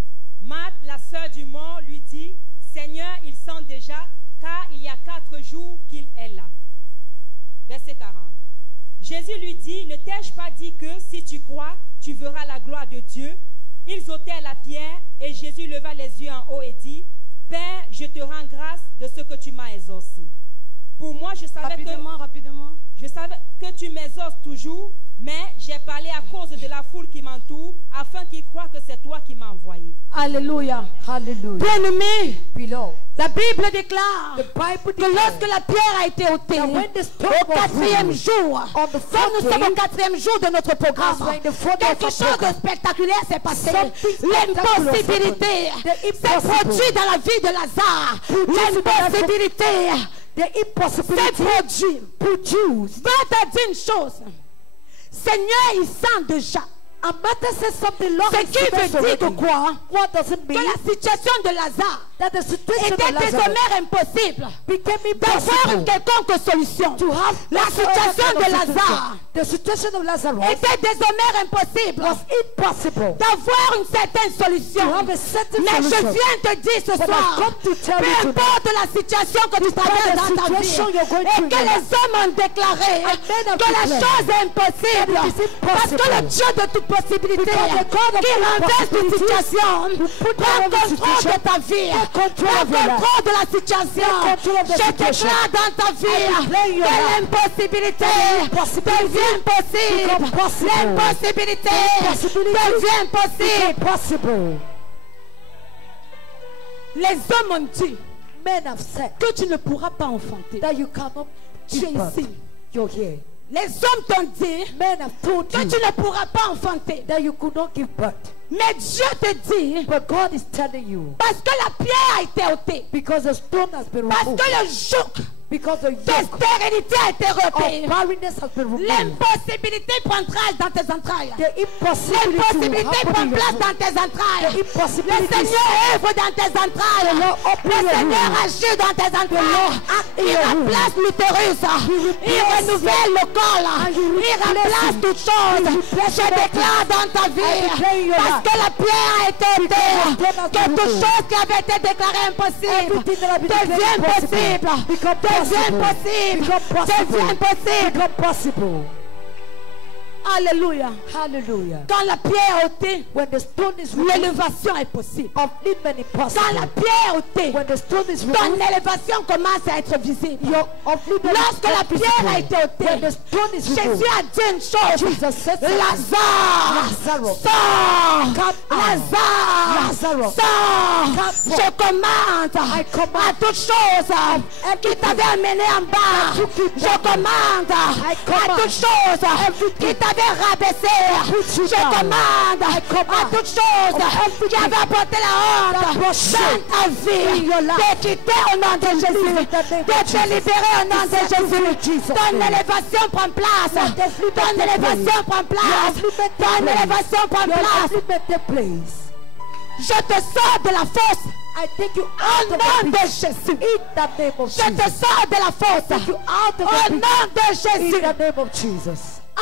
Marthe, la sœur du mort, lui dit, Seigneur, il sent déjà, car il y a 4 jours qu'il est là. Verset 40. Jésus lui dit, ne t'ai-je pas dit que si tu crois, tu verras la gloire de Dieu? Ils ôtèrent la pierre et Jésus leva les yeux en haut et dit, Père, je te rends grâce de ce que tu m'as exaucé. Pour moi, je savais je savais que tu m'exauces toujours, mais j'ai parlé à cause de la foule qui m'entoure, afin qu'ils croient que c'est toi qui m'as envoyé. Alléluia. Hallelujah. Bien-aimé, Beloved, la Bible déclare the Bible que lorsque la pierre a été ôtée, that when the stone au was 4e removed, jour, on the comme nous sommes au 4th 4e jour de notre as programme, we're in the 4th day of quelque our chose de program, spectaculaire s'est passé. something L'impossibilité The s'est impossible. produit dans la vie de Lazare. L'impossibilité the impossibility s'est produced. Va te dire une chose. Seigneur, il sent déjà. A matter says something long Ce qui veut dire que quoi? What does it Que mean? la situation de Lazare That the situation était of Lazarus désormais impossible became d'avoir une impossible. quelconque solution. To have La situation de Lazare the situation of Lazarus était désormais impossible was impossible. d'avoir une certaine solution. To have a certain Mais je solution. viens te dire ce But I soir, come to tell peu you tonight, importe la situation que tu traverses dans ta vie, situation you're going et through que in les hommes ont déclaré And men have que la declared chose est impossible, that it is parce que le impossible. Dieu de toute possibilité, Because the God of qui all renverse toute possibilities, situation, who put prend down every contrôle de situation, ta vie, take control prend of your life. contrôle de la situation. Take control of the Je situation. déclare dans ta vie I declare your que life. l'impossibilité Impossibility devient possible. become possible. L'impossibilité Impossibility devient possible. Possible. Les hommes ont dit Men have said que tu ne pourras pas enfanter. that you cannot Tu es give birth. ici. You're here. Les hommes t'ont dit Men have told que you tu ne pourras pas enfanter. that you could not give birth. Mais Dieu te dit, But God is telling you, parce que la pierre a été ôtée, because the stone has been parce removed, que le joug because the de yoke stérilité a été of ôté, barrenness has been removed, l'impossibilité prend place dans tes entrailles. the impossibility L'impossibilité will prend happen in place your dans tes entrailles. The impossibility Le Seigneur œuvre dans tes entrailles. open Le your Seigneur womb. agit dans tes entrailles. in Il your womb. remplace l'utérus. Il renouvelle le corps. Il remplace toutes choses. Je déclare dans ta vie, declare your parce life. que la pierre a été ôtée, the stone has been quelque removed. chose qui avait été déclaré impossible Everything that had been devient declared possible. impossible become Devient possible. possible. Become possible. Devient possible. Become possible. Alléluia. Hallelujah. Quand la pierre est ôtée, When the stone is removed, l'élévation est possible. upliftment is Quand la possible. pierre est ôtée, When the stone is ton removed, élévation commence à être visible. your upliftment Lorsque la is pierre a visible. été When the ôtée, stone is Jésus removed, a dit une chose. Jesus said something. Lazare, Lazarus, sors. come out. Lazare, Lazarus, sors. come Je commande à toute chose qui t'avait amené en bas. Je commande à toute chose qui t'avait rabaissé. Je commande à toute chose qui avait apporté la honte dans ta vie de quitter au nom de Jésus, de te libérer au nom de Jésus. Ton élévation prend place. Ton élévation prend place. Ton élévation prend your place. upliftment take place. Je te sors de la fosse I take you au out of the nom pit. de Jésus. In the name of Je te Jesus. sors de la fosse Take you out of au the pit. nom de In Jésus. the name of Jesus.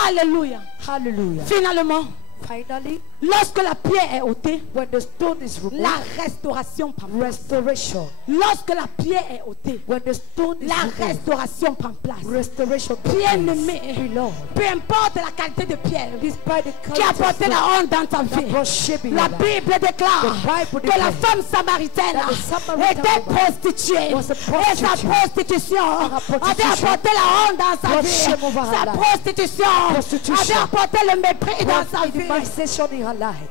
Alléluia. Hallelujah. Finalement, Finally, lorsque la pierre est ôtée, when the stone is removed, la restauration prend place. restoration. Lorsque la pierre est ôtée, When the stone is la removed, restauration prend place. restoration takes Bien-aimé, place. Beloved, peu importe la qualité de pierre despite the qui a kind of porté la honte dans ta that vie, brought shame in la your life, Bible déclare The Bible que la declares femme samaritaine that the Samaritan était woman prostituée was a et sa prostitute. prostitution prostitution avait apporté la honte dans sa brought vie. shame over her Sa life. prostitution Prostitution avait apporté le mépris dans sa brought vie. intimidation in her life.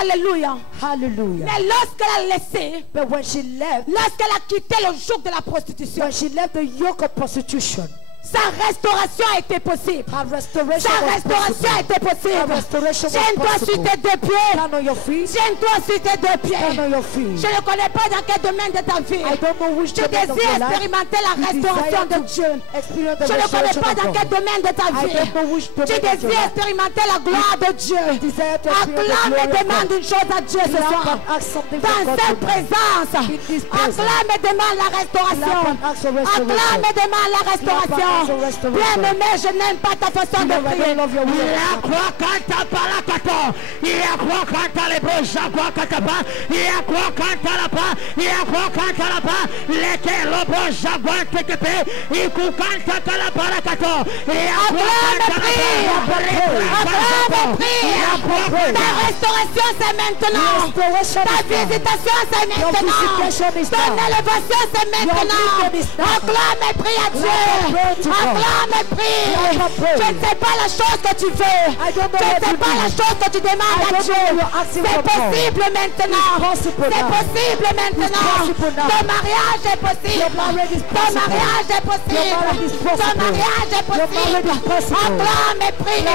Alléluia. Hallelujah. Mais lorsqu'elle a laissé, But when she left, lorsqu'elle a quitté le joug de la prostitution, when she left the yoke of prostitution, sa restauration a été possible. her restoration Sa was restauration a possible. été possible. Her restoration was Tiens-toi sur possible. tes deux pieds. Stand on your feet. Tiens-toi sur tes deux Stand pieds. on your feet. Je ne connais pas dans quel domaine de ta vie. I don't know which Tu domain of désires your life expérimenter la you restauration desire de Dieu. to experience the Je ne connais restoration pas of dans quel God. domaine de ta I vie. don't know which Tu domain of your désires life. expérimenter la gloire de Dieu. Desire to experience the Acclame glory et of demande God. une chose à Dieu ce Clap soir. and ask something Dans from God cette tonight. présence, In this presence. acclame et demande la restauration. Clap and ask for restoration. Acclame et demande la restauration. Bien-aimé, je n'aime pas ta façon de prier. Ta restauration c'est maintenant. Ta visitation c'est maintenant. Ton élévation c'est maintenant. Acclame et prie à Dieu. Acclame et prie. Je ne sais pas la chose que tu veux. Je ne sais pas la chose que tu demandes à Dieu. C'est possible maintenant. C'est possible maintenant. Ton mariage est possible. Ton mariage est possible. Ton mariage est possible. Acclame et prie.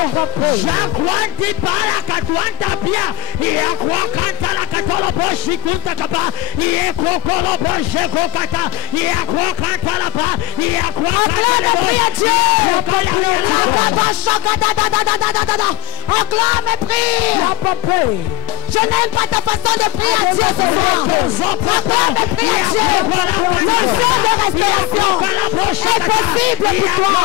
Acclame et prie. Je n'aime pas ta façon de prier à Dieu ce soir. Acclame et prie à Dieu. L'onction de restauration est possible pour toi.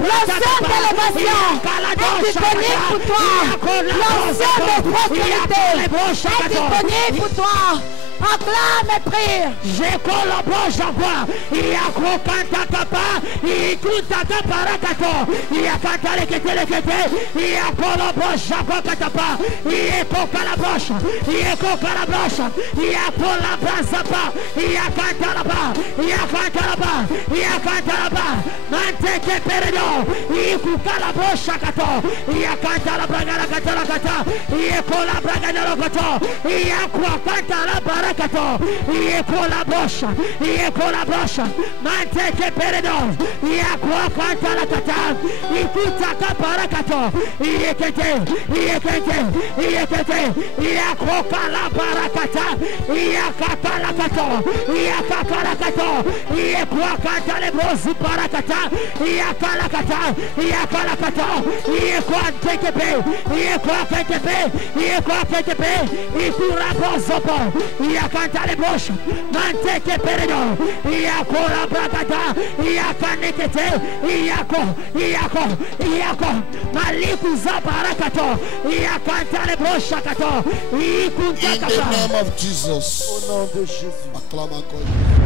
L'onction d'élévation est disponible pour toi. L'onction de prospérité est disponible pour toi. Acclame et prie. Je collabore Jaguar. Il y a quoi quand papa. Il écoute ta parakato. Il y a quand les kété. Il y a collabore Jaguar katapa. Il est collabore. Il est collabore. Il y a collabore sapa. Il y a quand là-bas. Il y a quand là-bas. Il y a quand là-bas. Mante que perdo. Il est collabore chakato. Il y a quand là-bas la kata. Il est collabore galokato. Il y a quoi quand là-bas. Il est collabore, Mante que perdo, il y a quoi quand la kata, il coûte à parakato, il est quitté, il y a quoi la parakata, il y a kata la kato, il y a kata la kato, il y a quoi quand les bosses parakata, il y a kalakata, il y a kalakata, il y a quoi TKP, il y a quoi TKP, il y a quoi TKP, il court à Bosopo, il y a quand les bouches, Mante que perdo, il y a quoi la bragada, il y a kanekete, il y a quoi, Malikuza barakato, il y a quand les bouches kato, il In the name of Jesus. Au nom de Jésus. Acclame encore.